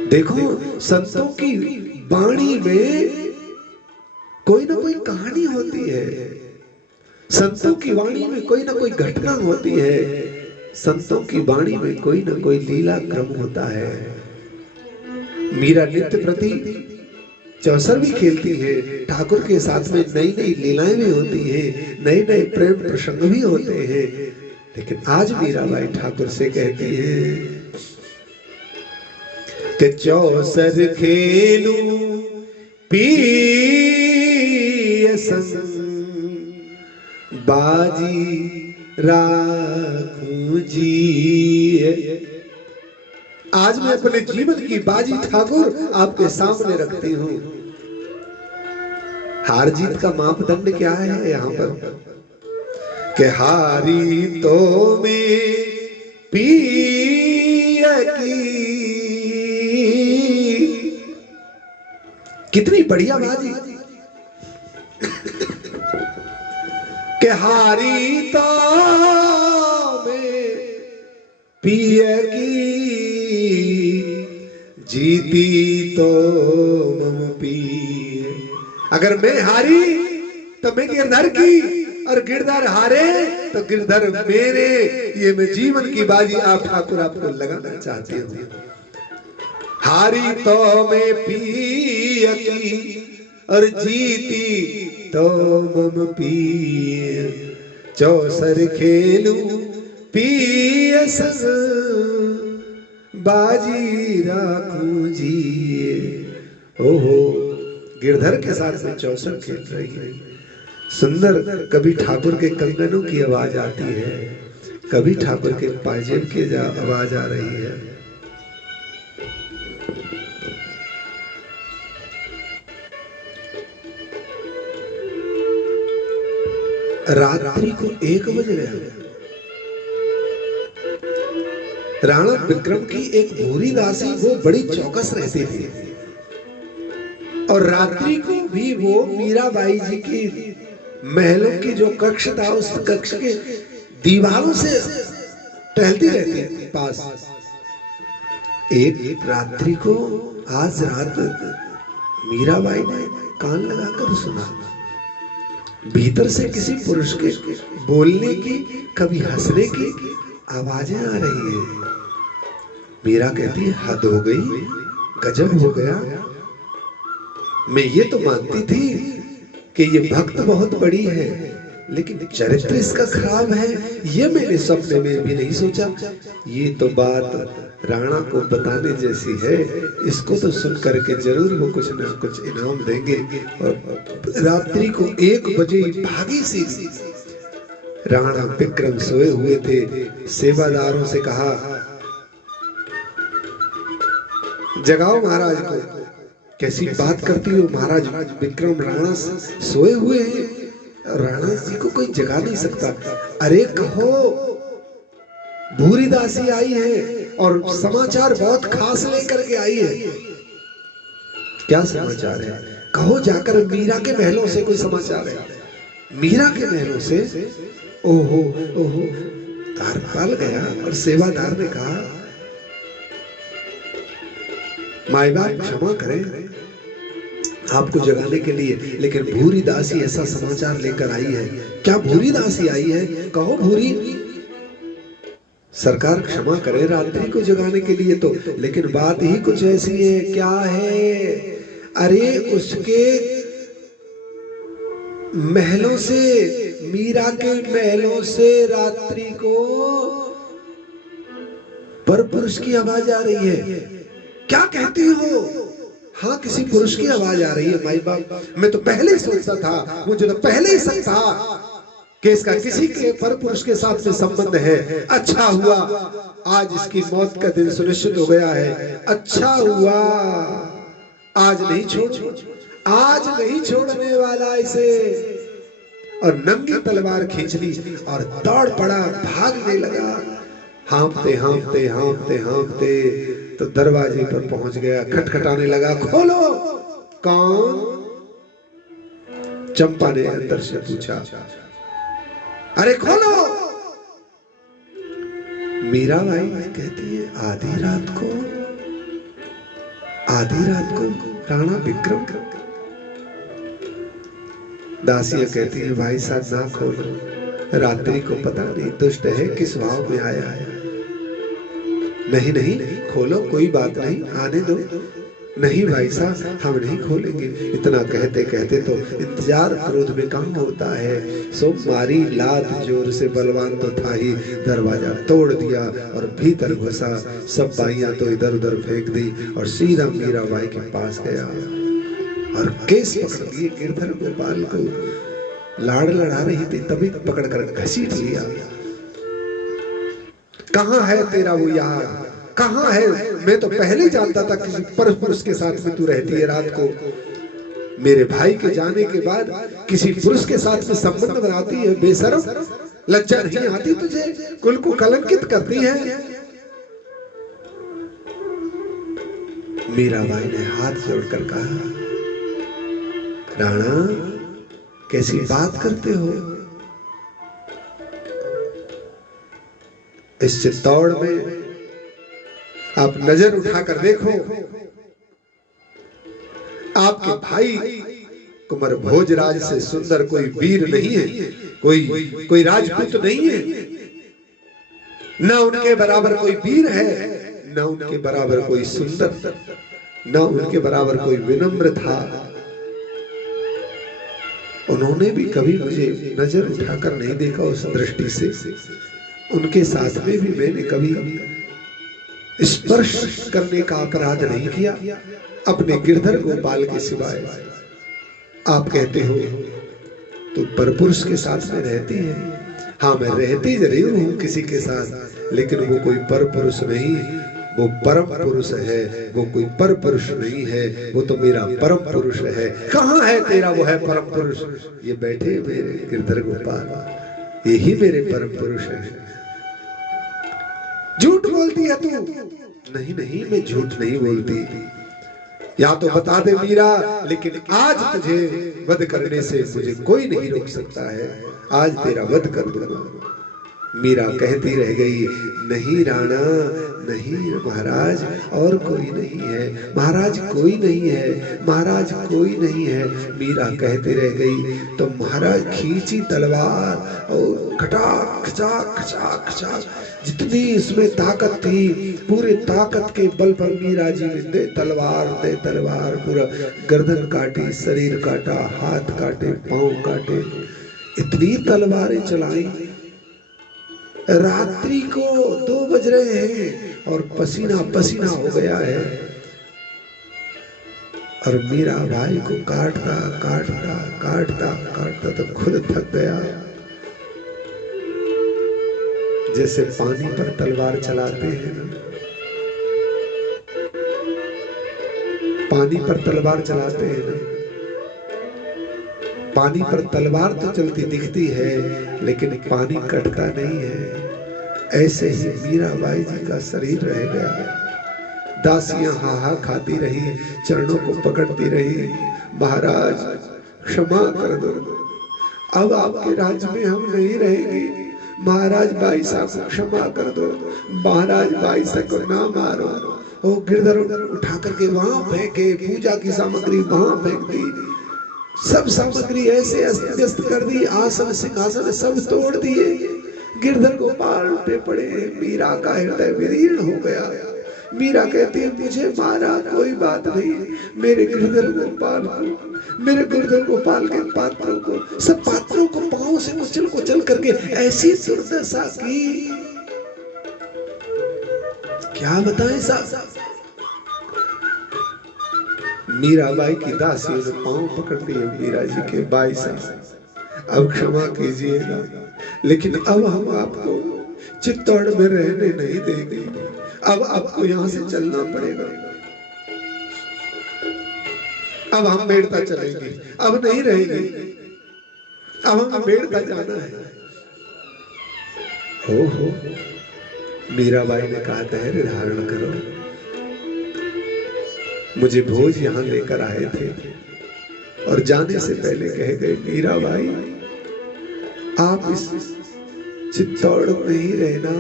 देखो संतों की वाणी में कोई ना कोई कहानी होती है, संतों की वाणी में कोई ना कोई घटना होती है, संतों की वाणी में कोई ना कोई लीला क्रम होता है। मीरा नित्य प्रति चौसर भी खेलती है, ठाकुर के साथ में नई नई लीलाएं भी होती हैं, नए नए प्रेम प्रसंग भी होते हैं। लेकिन आज मीराबाई ठाकुर से कहती है कि चौसर खेलू पिय संग बाजी राखूं जी। आज मैं अपने जीवन की बाजी ठाकुर आपके सामने रखती हूं। हार जीत का मापदंड क्या है यहाँ पर कि हारी तो में पिय की। कितनी बढ़िया बाजी कि हारी तो में पिय की, जीती तो मम पिय। अगर मैं हारी तो मैं गिरधर की, और गिरधर हारे तो गिरधर मेरे। ये मैं जीवन की बाजी आप ठाकुर आपको लगाना चाहती हूँ। हारी तो मैं पिय की, और जीती तो मम पिय। चौसर खेलू पिय संग बाजी राखूं जी। ओहो, गिरधर के साथ में चौसर खेल रही है। सुंदर, कभी ठाकुर के कंगनों की आवाज आती है, कभी ठाकुर के पायजेब की आवाज आ रही है। रात्रि को 1 बज गया। राणा विक्रम की एक भूरी दासी वो बड़ी चौकस रहती थी, और रात्रि को भी वो मीराबाई जी की महलों की जो कक्ष था उस कक्ष के दीवारों से टहलती रहती थी पास। एक रात्रि को आज रात मीराबाई ने कान लगाकर सुना, भीतर से किसी पुरुष के बोलने की, कभी हंसने की आवाजें आ रही है। मीरा कहती है हद हो गई, गजब हो गया। मैं ये तो मानती थी कि ये भक्त बहुत बड़ी है, लेकिन चरित्र इसका खराब है, ये मैंने सपने में भी नहीं सोचा। ये तो बात राणा को बताने जैसी है, इसको तो सुन करके जरूर वो कुछ ना कुछ इनाम देंगे। और रात्रि को 1 बजे भागी सी राणा विक्रम सोए हुए थे, सेवादारों से कहा जगाओ महाराज को। कैसी बात करती हो महाराज, विक्रम राणा सोए हुए हैं, राणा जी को कोई जगा नहीं सकता। अरे कहो भूरी दासी आई है और समाचार बहुत खास लेकर के आई है। क्या समाचार है? कहो जाकर मीरा के महलों से कोई समाचार है। मीरा के महलों से? ओहो ओहो, द्वारपाल गया और सेवादार ने कहा माई बाप क्षमा करें आपको जगाने के लिए, लेकिन भूरी दासी ऐसा समाचार लेकर आई है। क्या भूरी दासी आई है? कहो भूरी। सरकार क्षमा करे रात्रि को जगाने के लिए तो, लेकिन बात ही कुछ ऐसी है। क्या है? अरे उसके महलों से, मीरा के महलों से रात्रि को पर पुरुष की आवाज आ रही है। क्या कहती हो? हाँ, किसी पुरुष की आवाज आ रही है। माई बाप, मैं तो पहले ही सोचता था, मुझे तो पहले ही शक था कि इसका किसी के पर पुरुष के साथ में संबंध है। अच्छा हुआ आज इसकी मौत का दिन सुनिश्चित हो गया है। अच्छा हुआ, आज नहीं छोड़ने वाला इसे। और नंगी तलवार खींच ली और दौड़ पड़ा, भागने लगा। हाँफते हाँफते हाँफते हाँफते तो दरवाजे पर पहुंच गया। खटखटाने लगा, खोलो। कौन? चंपा ने अंदर से पूछा। अरे खोलो। मीराबाई कहती है, आधी रात को राणा विक्रम। दासियां कहती है, भाई साहब ना खोलो, रात्रि को पता नहीं दुष्ट है किस भाव में आया है। नहीं खोलो, कोई बात नहीं, आने दो। नहीं भाई साहब, हम नहीं खोलेंगे। इतना कहते कहते तो इंतजार क्रोध में कम होता है। सो मारी लात जोर से, बलवान तो था ही। दरवाजा तोड़ दिया और भीतर घुसा। सब बाइयां तो इधर उधर फेंक दी और सीधा मीराबाई के पास गया और केस पकड़ लिए। गिरधर गोपाल को लाड़ लड़ा रही थी, तभी पकड़ कर घसीट लिया। कहाँ है तेरा वो यार? कहाँ है? मैं तो पहले जानता था किसी पर पुरुष के साथ में तू रहती है रात को। मेरे भाई के जाने के बाद किसी पुरुष के साथ में संबंध बनाती है। बेशरम, लज्जा नहीं आती तुझे? कुल को कलंकित करती है। मीराबाई ने हाथ जोड़कर कहा, राणा कैसी बात करते हो? इस चित्तौड़ में आप नजर उठाकर देखो, आपके भाई कुंवर भोजराज से सुंदर कोई वीर नहीं है, कोई राजपूत नहीं है। न उनके बराबर कोई वीर है, न उनके बराबर कोई सुंदर, न उनके बराबर कोई विनम्र था। उन्होंने भी कभी मुझे नजर उठाकर नहीं देखा उस दृष्टि से। उनके साथ में भी मैंने कभी स्पर्श करने का अपराध नहीं किया अपने गिरधर गोपाल के सिवाय। आप कहते हो तो परपुरुष के साथ में रहती है। हाँ, मैं रहती जरूर हूँ किसी के साथ, लेकिन वो कोई परपुरुष नहीं, वो परम पुरुष है। वो कोई पर पुरुष नहीं है, वो तो मेरा परम पुरुष है। कहाँ है तेरा वो है परम पुरुष? ये बैठे मेरे गिरधर गोपाल, यही मेरे परम पुरुष है। झूठ बोलती है तू? नहीं, मैं झूठ नहीं बोलती। या तो बता दे मीरा, लेकिन आज तुझे वध करने से मुझे कोई नहीं रोक सकता है। आज तेरा वध कर दूंगा। मीरा कहती रह गई, नहीं राणा, नहीं महाराज, और कोई नहीं है महाराज, कोई नहीं है महाराज, कोई नहीं है। मीरा कहती रह गई तो महाराज खींची तलवार और खटाक खचाक खचाक खचाक, जितनी इसमें ताकत थी पूरे ताकत के बल पर मीरा जी ने दे तलवार, पूरा गर्दन काटी, शरीर काटा, हाथ काटे, पांव काटे, इतनी तलवारें चलाई। रात्रि को 2 बज रहे हैं और पसीना पसीना हो गया है। और मीरा भाई को काटता तो खुद थक गया। जैसे पानी पर तलवार चलाते हैं ना, पानी पर तलवार चलाते हैं ना, पानी पर तलवार तो चलती दिखती है लेकिन पानी कटता नहीं है। ऐसे ही मीराबाई जी का शरीर रह गया। दासियां हाहा खाती रही, चरणों को पकड़ती रही, महाराज क्षमा कर दो, अब आपके राज्य में हम नहीं रहेंगे। महाराज बाई साहब को क्षमा कर दो, महाराज बाई साहब को ना मारो। वो गिरधर उठा करके वहां फेंके, पूजा की सामग्री वहां फेंक दी, सब सामग्री ऐसे अस्त व्यस्त कर दी, आसन सिंहासन सब तोड़ दिए। गिरधर गोपाल उठे पड़े। मीरा का हृदय विदीर्ण हो गया। मीरा कहती है मुझे मारा कोई बात नहीं, मेरे गिरधर गोपाल के पात्रों को, सब पात्रों को पांव से कुचल कुचल करके ऐसी दुर्दशा की, क्या बताएं साहब। मीराबाई की दासियों ने पांव पकड़ लिए मीरा जी के। बाई साहब अब क्षमा कीजिएगा, लेकिन अब हम आपको चित्तौड़ में रहने नहीं देंगे, अब आपको यहाँ से चलना पड़ेगा। अब हम बेड़ता चलेंगे, अब नहीं रहेंगे, अब हमें बेड़ता जाना है। हो मीराबाई ने कहा धैर्य धारण करो, मुझे भोज यहाँ लेकर आए थे और जाने से पहले कह गए मीराबाई आप इस चित्तौड़ में ही रहना,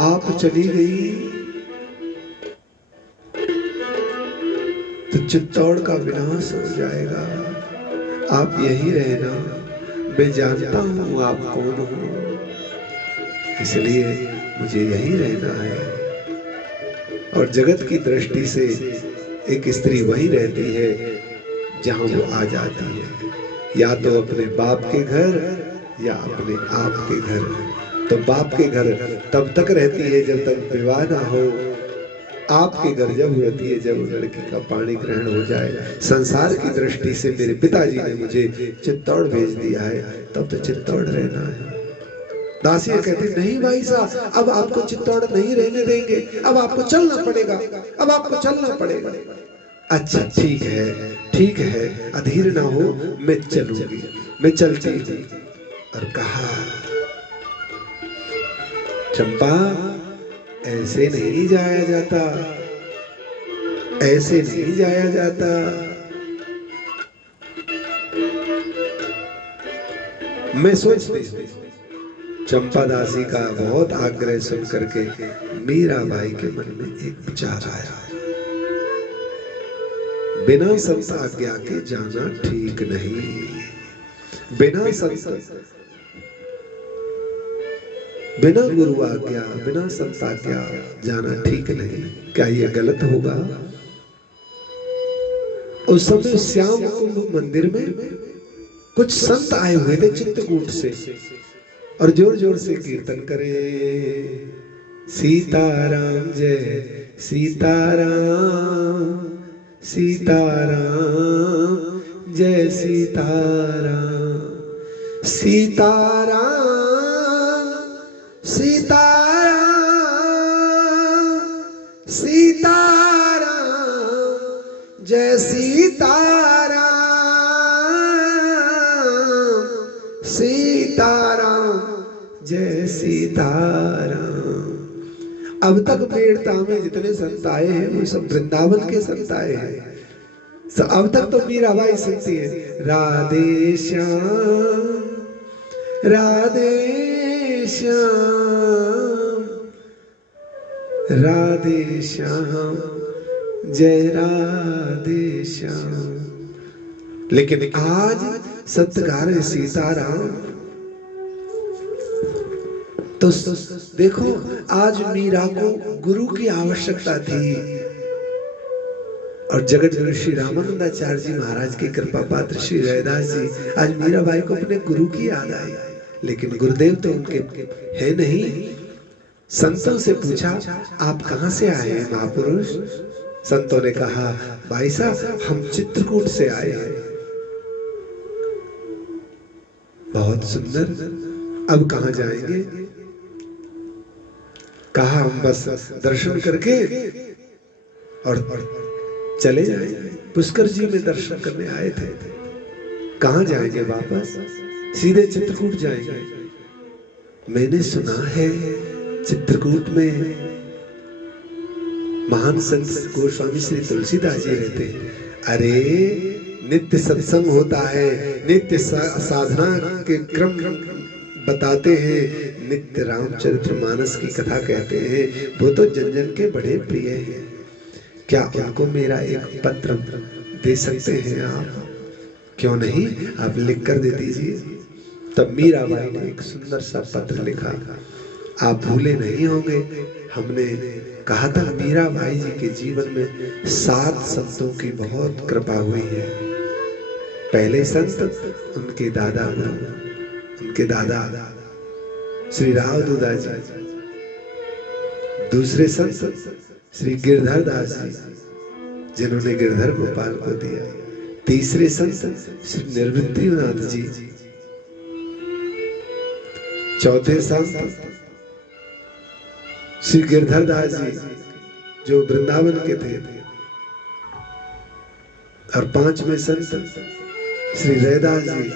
आप चली गई तो चित्तौड़ का विनाश हो जाएगा, आप यही रहना, मैं जानता हूं आप कौन हो, इसलिए मुझे यही रहना है। और जगत की दृष्टि से एक स्त्री वही रहती है जहां वो आ जाती है, या तो अपने बाप के घर या अपने आप के घर। तो बाप के घर तब तक रहती है जब तक विवाह ना हो, आपके घर जब होती है जब लड़की का पाणी ग्रहण हो जाए। संसार की दृष्टि से मेरे पिताजी ने मुझे चित्तौड़ भेज दिया है, तब तो चित्तौड़ रहना है। दासियां कहती नहीं भाई साहब अब आपको चित्तौड़ नहीं रहने देंगे, अब आपको चलना पड़ेगा, अब आपको चलना पड़ेगा। अच्छा ठीक है अधीर ना हो, मैं चलूंगी, मैं चलती हूँ। और कहा चंपा ऐसे नहीं जाया जाता, ऐसे नहीं जाया जाता। मैं सोचती चंपा दासी का बहुत आग्रह सुन करके मीराबाई के मन में एक विचार आया, बिना संत आज्ञा के जाना ठीक नहीं, बिना गुरु आज्ञा, बिना संत आज्ञा जाना ठीक नहीं। क्या ये गलत होगा? उस समय श्याम कुंभ मंदिर में कुछ संत आए हुए थे चित्रकूट से और जोर जोर से कीर्तन करे, सीताराम जय सीताराम, सीताराम जय सीताराम, सीताराम सीताराम सीताराम जय सीताराम, सीताराम जय सीताराम। अब तक मेड़ता में जितने संत आए हैं वो सब वृंदावन के संत आए हैं। अब तक तो मीराबाई सुनती है राधे श्याम राधे श्याम, राधे श्याम जय राधे श्याम। लेकिन आज संत गा रहे सीताराम। तो देखो आज मीरा को गुरु की आवश्यकता थी और जगत गुरु श्री रामानंदाचार्य जी महाराज की कृपा पात्र श्री रैदास जी, आज मीराबाई को अपने गुरु की याद आई। लेकिन गुरुदेव तो उनके है नहीं। संतों से पूछा आप कहां से आए हैं महापुरुष? संतों ने कहा भाई साहब हम चित्रकूट से आए हैं। बहुत सुंदर, अब कहां जाएंगे? कहा हम बस दर्शन करके और चले जाएंगे। पुष्कर जी में दर्शन करने आए थे, कहां जाएंगे वापस? सीधे चित्रकूट जाएंगे। मैंने सुना है चित्रकूट में महान संत गोस्वामी श्री तुलसीदास जी रहते हैं। अरे नित्य सत्संग होता है, नित्य साधना के क्रम बताते हैं, नित्य रामचरित्र मानस की कथा कहते हैं। वो तो जन जन के बड़े प्रिय हैं। क्या उनको मेरा एक पत्र दे सकते हैं आप? क्यों नहीं, आप लिख कर दे दीजिए। तब मीराबाई ने एक सुंदर सा पत्र लिखा। आप भूले नहीं होंगे, हमने कहा था मीराबाई जी के जीवन में 7 संतों की बहुत कृपा हुई है। पहले संत उनके दादा श्री रावदूदा जी, दूसरे संत श्री गिरधर दास जी जिन्होंने गिरधर गोपाल को दिया, तीसरे संत श्री निर्वृत्तिनाथ जी, चौथे संत श्री गिरधर दास जी जो वृंदावन के थे, और 5वें संत श्री रैदास जी,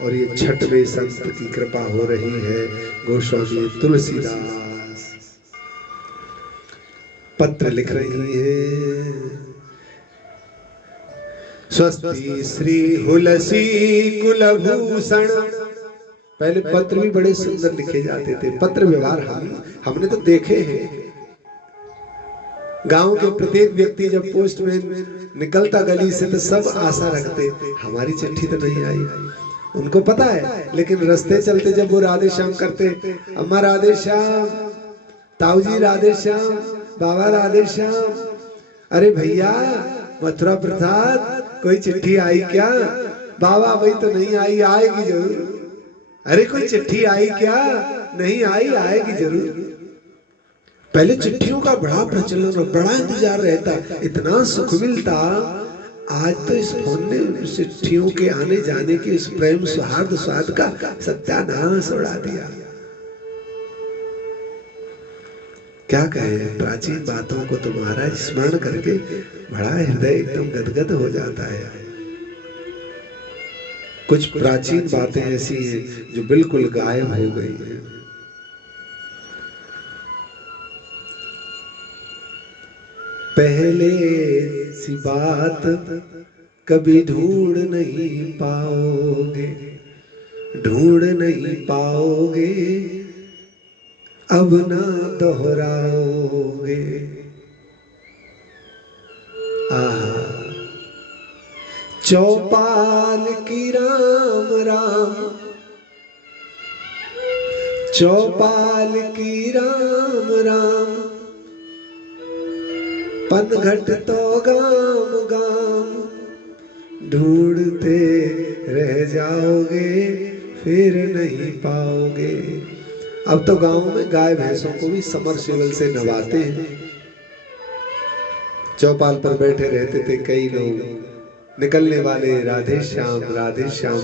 और ये 6वें संत की कृपा हो रही है गोस्वामी तुलसीदास। पत्र लिख रही है, स्वस्ति श्री हुलसी कुलभूषण। पहले पत्र भी बड़े सुंदर लिखे जाते थे, पत्र व्यवहार हमने तो देखे हैं। गांव के प्रत्येक व्यक्ति जब पोस्टमैन निकलता गली से तो सब आशा रखते हमारी चिट्ठी तो नहीं आई, उनको पता है। लेकिन रास्ते चलते जब वो राधे श्याम करते, अम्मा राधे श्याम, ताऊ जी राधे श्याम, बाबा राधे श्याम, अरे भैया मथुरा प्रसाद कोई चिट्ठी आई क्या? बाबा वही तो नहीं आई, आएगी जरूर। अरे कोई चिट्ठी आई क्या? नहीं आई, आएगी जरूर। पहले चिट्ठियों का बड़ा प्रचलन और बड़ा इंतजार रहता, इतना सुख मिलता। आज तो इस फोन ने चिट्ठियों के आने जाने के इस प्रेम सौहार्द स्वाद का सत्यानाश उड़ा दिया। क्या कहे, प्राचीन बातों को तो महाराज स्मरण करके बड़ा हृदय एकदम गदगद हो जाता है। कुछ प्राचीन बातें ऐसी हैं जो बिल्कुल गायब हो गई हैं। पहले सी बात कभी ढूंढ नहीं पाओगे, ढूंढ नहीं पाओगे, अब ना दोहराओगे। चौपाल की राम राम, चौपाल की राम राम, पनघट तो गाम गाम, ढूंढते रह जाओगे फिर नहीं पाओगे। अब तो गांव में गाय भैंसों को भी समरसेबल से नवाते हैं। चौपाल पर बैठे रहते थे कई लोग, निकलने वाले राधे श्याम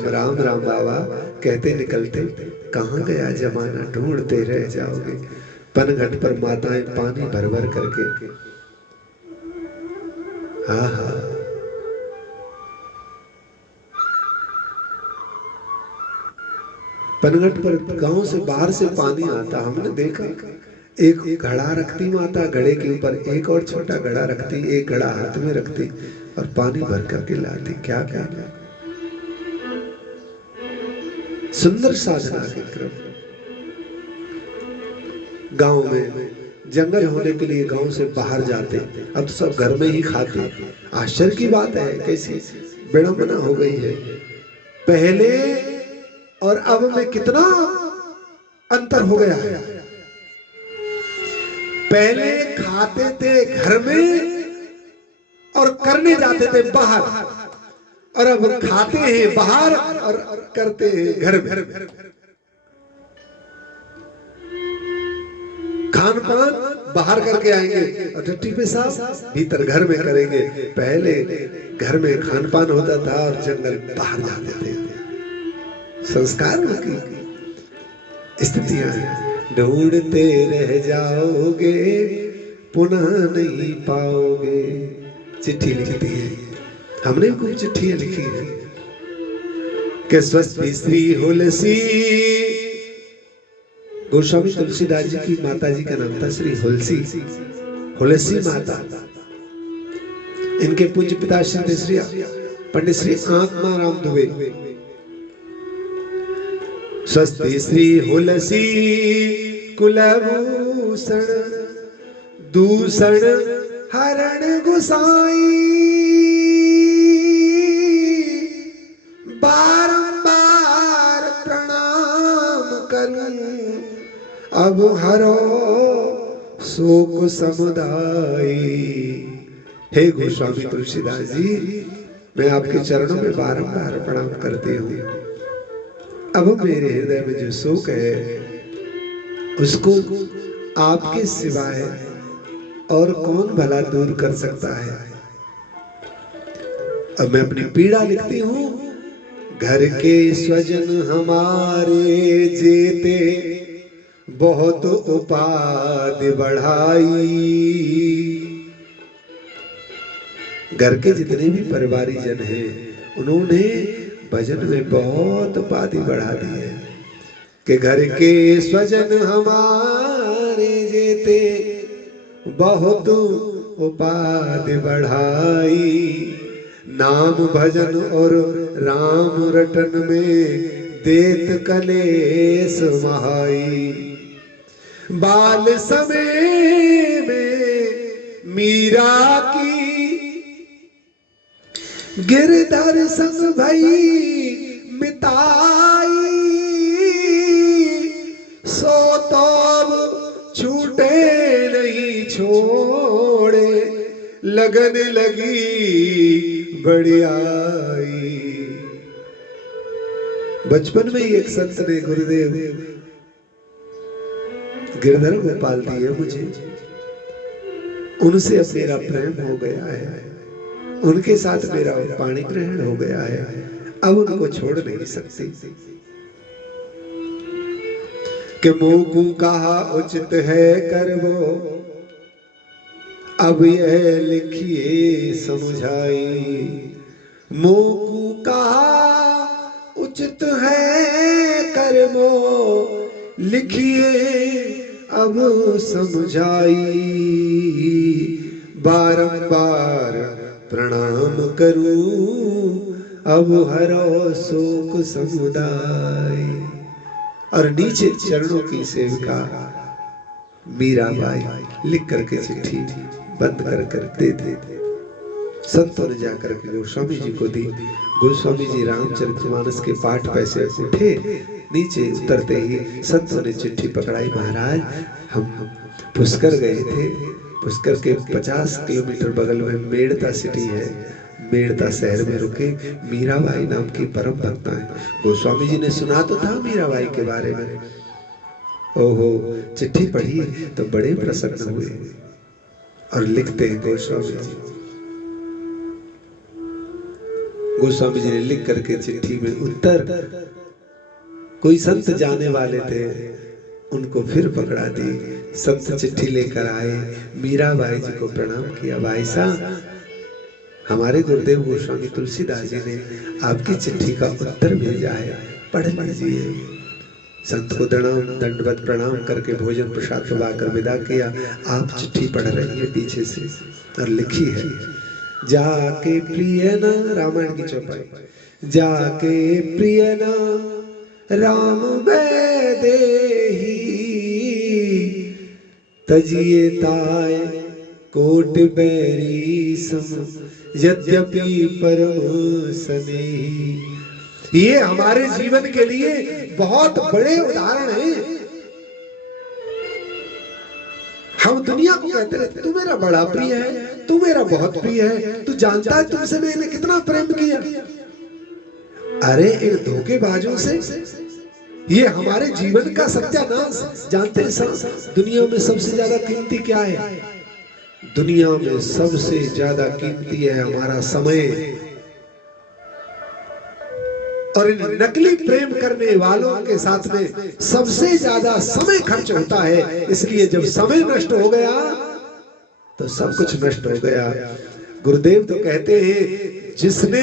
राम राम बाबा कहते निकलते, कहाँ गया जमाना, ढूंढते रह जाओगे। पनघट पर माताएं पानी भर भर करके, हाँ हाँ, पनघट पर गांव से बाहर से पानी आता, हमने देखा। एक घड़ा रखती माता, घड़े के ऊपर एक और छोटा घड़ा रखती, एक घड़ा हाथ में रखती और पानी भर करके लाती। क्या क्या सुंदर साधना के क्रम। गांव में जंगल होने के लिए गांव से बाहर जाते, अब सब घर में ही खाते। आश्चर्य की बात है, कैसी विडंबना हो गई है। पहले और अब में कितना अंतर हो गया है। पहले खाते थे घर में और करने जाते थे बाहर, और अब खाते हैं बाहर और करते हैं घर में। खान पान बाहर करके आएंगे और टट्टी पेशाब भीतर घर में करेंगे। पहले घर में खान पान होता था और जंगल बाहर जाते थे। संस्कार की स्थितियां हैं। ढूंढते रह जाओगे पुनः नहीं पाओगे। चिट्ठी लिखती है, हमने भी कुछ चिट्ठियां लिखी है कि स्वस्ति श्री हुलसी। गोस्वामी तुलसीदास जी की माता जी का नाम था श्री हुलसी, हुलसी माता। इनके पूज्य पिता श्री पंडित श्री आत्मा राम दुबे। स्वस्ति श्री हुलसी कुलभूषण, दूषण हरण गुसाई। बारंबार प्रणाम हरो शोक समुदाय। हे गोस्वामी तुलसीदास जी, मैं आपके चरणों में बारंबार प्रणाम करती हूँ। अब मेरे हृदय में जो शोक है उसको आपके सिवाय और कौन भला दूर कर सकता है। अब मैं अपनी पीड़ा लिखती हूँ। घर के स्वजन हमारे जेते बहुत उपाधि बढ़ाई। घर के जितने भी परिवारी जन हैं उन्होंने भजन में बहुत उपाधि बढ़ा दी है कि घर के स्वजन हमारे जेते बहुत उपाधि बढ़ाई। नाम भजन और राम रटन में देत कलेश महाई। बाल समय में मीरा की गिरधर संग भई मिताई। सो तो छूटे नहीं छोड़े लगन लगी बढ़ियाई। बचपन में ही एक संत ने गुरुदेव गिरधर गोपाल दिए मुझे, उनसे अब मेरा प्रेम हो गया है, उनके साथ मेरा पाणी ग्रहण हो गया है, अब उनको छोड़ नहीं सकती। कि मोकू कहा उचित है करवो, अब यह लिखिए समझाई। मोकू कहा उचित है कर्मो, लिखिए अब समझाई। बारंबार प्रणाम करूं, अब हरो शोक समुदाय। और नीचे चरणों की सेविका मीराबाई लिख करके चिट्ठी बंद कर दे दे। संतों ने जाकर के गोस्वामी जी को दी। गोस्वामी जी रामचरितमानस के पाठ पैसे उठे, नीचे उतरते ही संतों ने चिट्ठी पकड़ाई। महाराज, हम पुष्कर गए थे, पुष्कर के 50 किलोमीटर बगल में मेड़ता सिटी है, मेड़ता शहर में रुके। मीराबाई नाम की परम भक्ता है। गोस्वामी जी ने सुना तो था मीराबाई के बारे में। ओहो, चिट्ठी पढ़ी तो बड़े प्रसन्न हुए और लिखते हैं गोस्वामी जी। गोस्वामी जी ने लिख करके चिट्ठी में उत्तर, कोई संत जाने वाले थे, उनको फिर पकड़ा दी। संत चिट्ठी लेकर आए, मीराबाई जी को प्रणाम किया। भाई साहब, हमारे गुरुदेव गोस्वामी तुलसीदास जी ने आपकी चिट्ठी का उत्तर भेजा है, पढ़ लीजिए। संत को दंडवत प्रणाम करके भोजन प्रसाद खिलाकर विदा किया। आप चिट्ठी पढ़ रही है पीछे से और लिखी है, जाके प्रिय न, रामायण की चौपाई, जाके प्रिय न राम वैदेही, तजिए ताय कोट बैरी सम, यद्यपि परम स्नेही। ये हमारे जीवन के लिए बहुत बड़े उदाहरण हैं। हम दुनिया को कहते रहते तू मेरा बड़ा प्रिय है, तू मेरा बहुत प्रिय है, तू जानता है तुमसे मैंने कितना प्रेम किया। अरे इन धोखेबाजों से ये हमारे जीवन का सत्यानाश। जानते हैं सब दुनिया में सबसे ज्यादा कीमती क्या है? दुनिया में सबसे ज्यादा कीमती है हमारा समय। और इन नकली प्रेम करने वालों के साथ में सबसे ज्यादा समय खर्च होता है। इसलिए जब समय नष्ट हो गया तो सब कुछ नष्ट हो गया। गुरुदेव तो कहते हैं, जिसने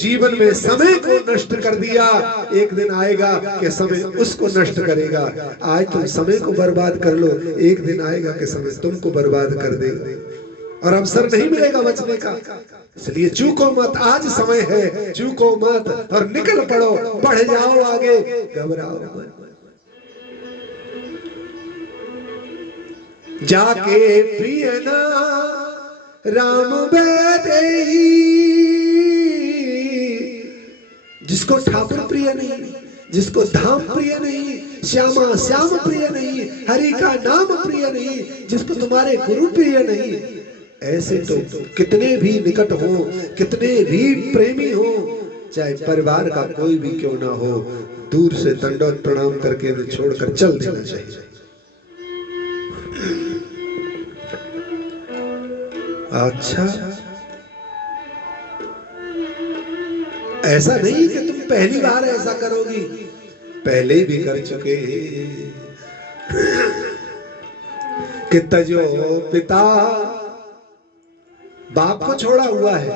जीवन में समय को नष्ट कर दिया, एक दिन आएगा कि समय उसको नष्ट करेगा। आज तुम समय को बर्बाद कर लो, एक दिन आएगा कि समय तुमको बर्बाद कर देगा और अवसर नहीं मिलेगा बचने का। इसलिए चूको मत, आज समय है, चूको मत और निकल पड़ो, बढ़ जाओ आगे, घबराओ मत। जाके प्रिय ना राम वैदेही, जिसको ठाकुर प्रिय नहीं, जिसको धाम प्रिय नहीं, श्यामा श्याम प्रिय नहीं, हरि का नाम प्रिय नहीं, जिसको तुम्हारे गुरु प्रिय नहीं, ऐसे तो कितने भी निकट हो, कितने भी प्रेमी हो, चाहे परिवार का कोई भी क्यों ना हो, दूर से दंडवत प्रणाम करके उन्हें छोड़कर चल देना चाहिए। अच्छा, ऐसा नहीं कि तुम पहली बार ऐसा करोगी, पहले भी कर चुके कि तजो पिता, बाप को छोड़ा हुआ है,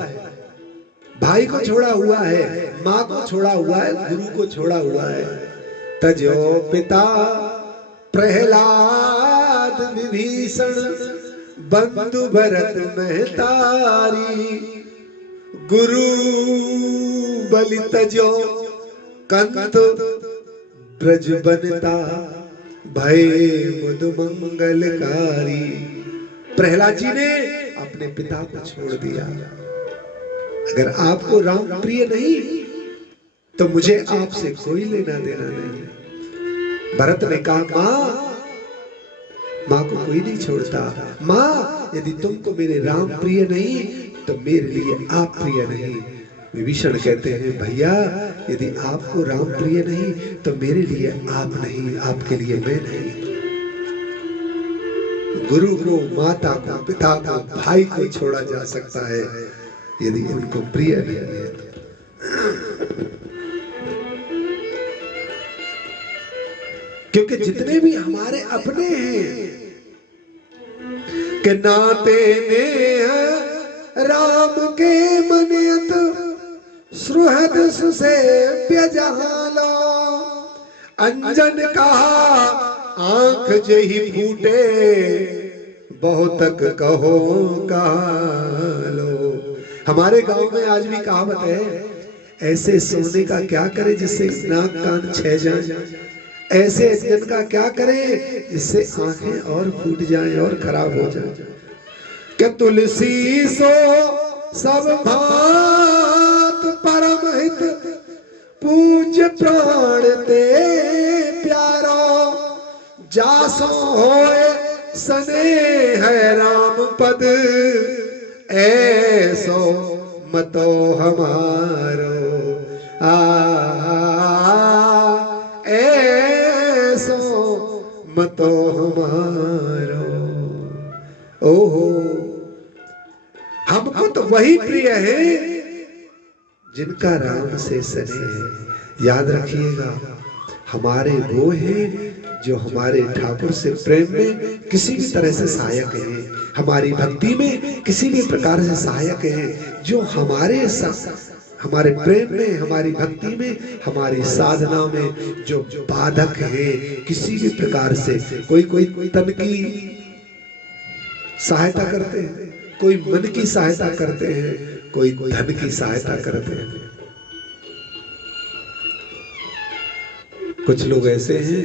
भाई को छोड़ा हुआ है, माँ को छोड़ा हुआ है, गुरु को छोड़ा हुआ है। तजो पिता प्रहलाद विभीषण बंधु भरत महतारी, गुरु बलि तजो कंत ब्रज बनता भय मुद मंगलकारी। प्रहलाद जी ने अपने पिता को छोड़ दिया। अगर आपको राम प्रिय नहीं तो मुझे आपसे कोई लेना देना नहीं। भरत ने कहा, माँ को कोई नहीं छोड़ता। माँ, यदि तुमको मेरे राम प्रिय नहीं तो मेरे लिए आप प्रिय नहीं। विभीषण कहते हैं, भैया यदि आपको राम प्रिय नहीं तो मेरे लिए आप नहीं, आपके लिए मैं नहीं। गुरु को, माता को, पिता को, भाई को छोड़ा जा सकता है यदि उनको प्रिय नहीं है। क्योंकि जितने भी हमारे अपने हैं कि नाते ने राम के मनियत सुहृद सुसेव्य जहालो, अंजन कहा आंख जही फूटे बहुतक कहो कालो। हमारे गांव में आज भी कहावत है, ऐसे सोने का क्या करे जिससे नाक कान छह जाए, ऐसे अंजन का क्या करे जिससे आंखें और फूट जाएं और खराब हो जाए। क्या तुलसी सो सब भात परम हित, पूज्य प्राण ते प्यारो, जासो होए सने है राम पद, ऐसो मतो हमारो। ऐसो मतो हमारो। ओहो, हमको तो वही प्रिय है जिनका राम से स्नेह है। याद रखिएगा, हमारे वो हैं जो हमारे ठाकुर से प्रेम में किसी भी तरह से सहायक हैं, हमारी भक्ति में किसी भी प्रकार से सहायक हैं, जो हमारे प्रेम में, हमारी भक्ति में, हमारी साधना में जो बाधक हैं किसी भी प्रकार से। कोई तन की सहायता करते हैं, कोई मन की सहायता करते हैं, कोई धन की सहायता करते हैं। कुछ लोग ऐसे हैं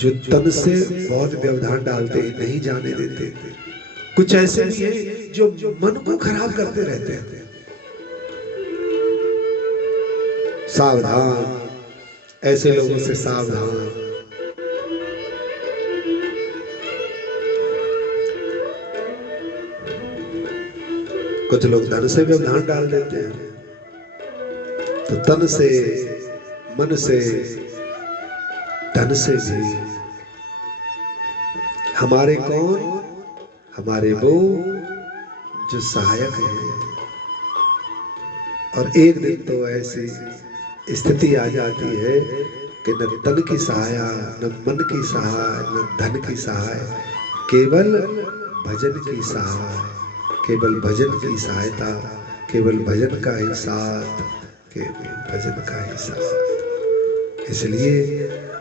जो तन से बहुत व्यवधान डालते हैं, नहीं जाने देते। कुछ ऐसे भी हैं जो मन को खराब करते रहते हैं। सावधान, ऐसे लोगों से सावधान। कुछ लोग धन से व्यवधान डाल देते हैं, तो तन से, मन से, धन से भी हमारे कौन, हमारे वो जो सहायक है। और एक दिन तो ऐसी स्थिति आ जाती है कि न तन की सहाया, न मन की सहाय, न धन की सहाय, केवल भजन की सहाय, केवल भजन की सहायता, केवल भजन का ही साथ, केवल भजन का ही साथ। इसलिए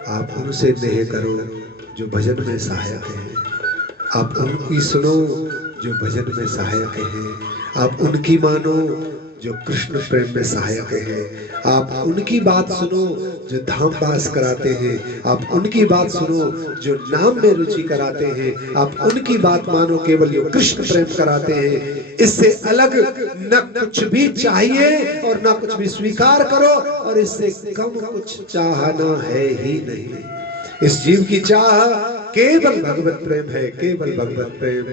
आप उनसे नेह करो जो भजन में सहायक हैं, आप उनकी सुनो जो भजन में सहायक हैं, आप उनकी मानो जो कृष्ण प्रेम में सहायक हैं। आप उनकी बात सुनो जो धाम वास कराते हैं। आप उनकी बात सुनो जो नाम में रुचि कराते हैं। आप उनकी बात मानो केवल जो कृष्ण प्रेम कराते हैं। इससे अलग न कुछ भी चाहिए और न कुछ भी स्वीकार करो, और इससे कम कुछ चाहना है ही नहीं। इस जीव की चाह केवल भगवत प्रेम है, केवल भगवत प्रेम।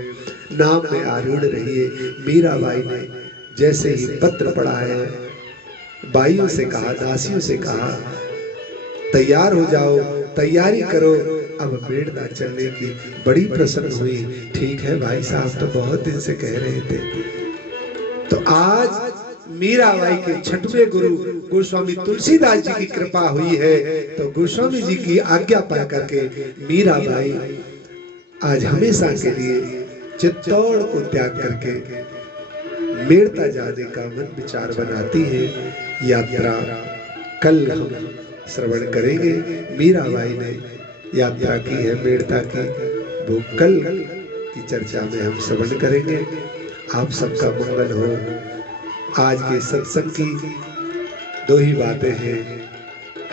नाम में आरूढ़ रहिए। मीराबाई ने जैसे ही पत्र पढ़ा है, बाइयों से कहा, दासियों से कहा, तैयार हो जाओ, तैयारी करो अब मेड़ता चलने की। बड़ी प्रसन्न हुई। ठीक है भाई साहब, तो बहुत दिन से कह रहे थे। तो आज मीराबाई के छठवें गुरु गोस्वामी तुलसीदास जी की कृपा हुई है। तो गोस्वामी जी की आज्ञा पा करके मीराबाई आज हमेशा के लिए चित्तौड़ को त्याग करके मेड़ता जाने का मन विचार बनाती है। यात्रा कल हम श्रवण करेंगे। मीराबाई ने यात्रा की है मेड़ता की, वो कल की चर्चा में हम श्रवण करेंगे। आप सबका मंगल हो। आज के सत्संग की दो ही बातें हैं।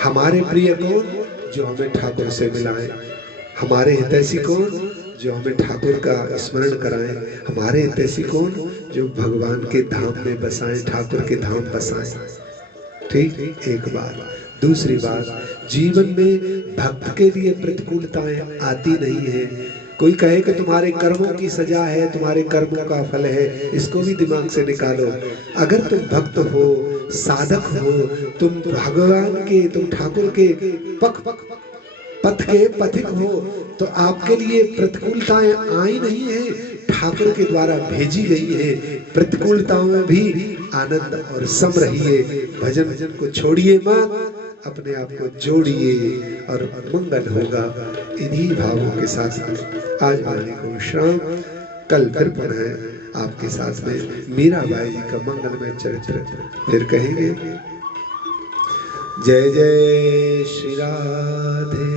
हमारे प्रिय कौन जो हमें ठाकुर से मिलाएं, हमारे हितैषी कौन जो हमें ठाकुर का स्मरण कराएं, हमारे हितैषी कौन जो भगवान के धाम में बसाएं, ठाकुर के धाम बसाएं। ठीक, एक बात। दूसरी बात, जीवन में भक्त के लिए प्रतिकूलताएं आती नहीं है। कोई कहे कि तुम्हारे कर्मों की सजा है, तुम्हारे कर्मों का फल है, इसको भी दिमाग से निकालो। अगर तुम भक्त हो, साधक हो, तुम भगवान के, तुम ठाकुर के पथ के पथिक हो, तो आपके लिए प्रतिकूलताएं आई नहीं है, ठाकुर के द्वारा भेजी गई है। प्रतिकूलताओं में भी आनंद और सम रहिए। भजन को छोड़िए मत, अपने आप को जोड़िए और मंगल होगा। इन्हीं भावों के साथ आज वाणी को विश्राम। कल फिर पुनः आपके साथ में मीराबाई जी का मंगलमय चरित्र फिर कहेंगे। जय जय श्री राधे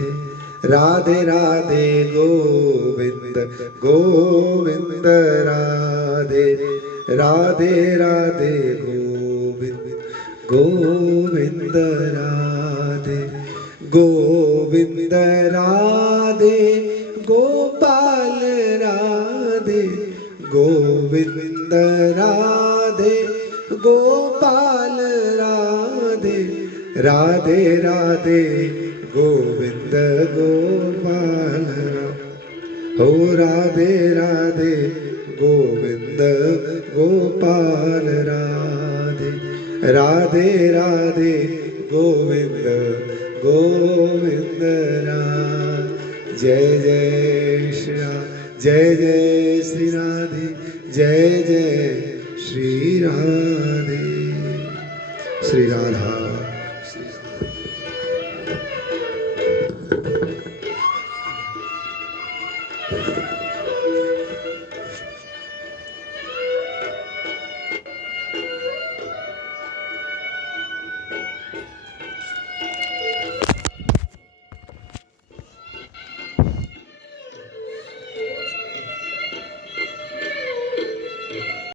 राधे राधे गोविंद गोविंद राधे राधे राधे गोविंद गोविंद राधे गोविंद राधे गोपाल राधे गोविंद राधे गोपाल राधे राधे राधे गोविंद गोपाल हो राधे राधे गोविंद गोपाल राधे राधे राधे गोविंद गोविंद राधे। जय जय श्री राधे, जय जय श्री राधे, जय जय श्री राधे। श्री राधा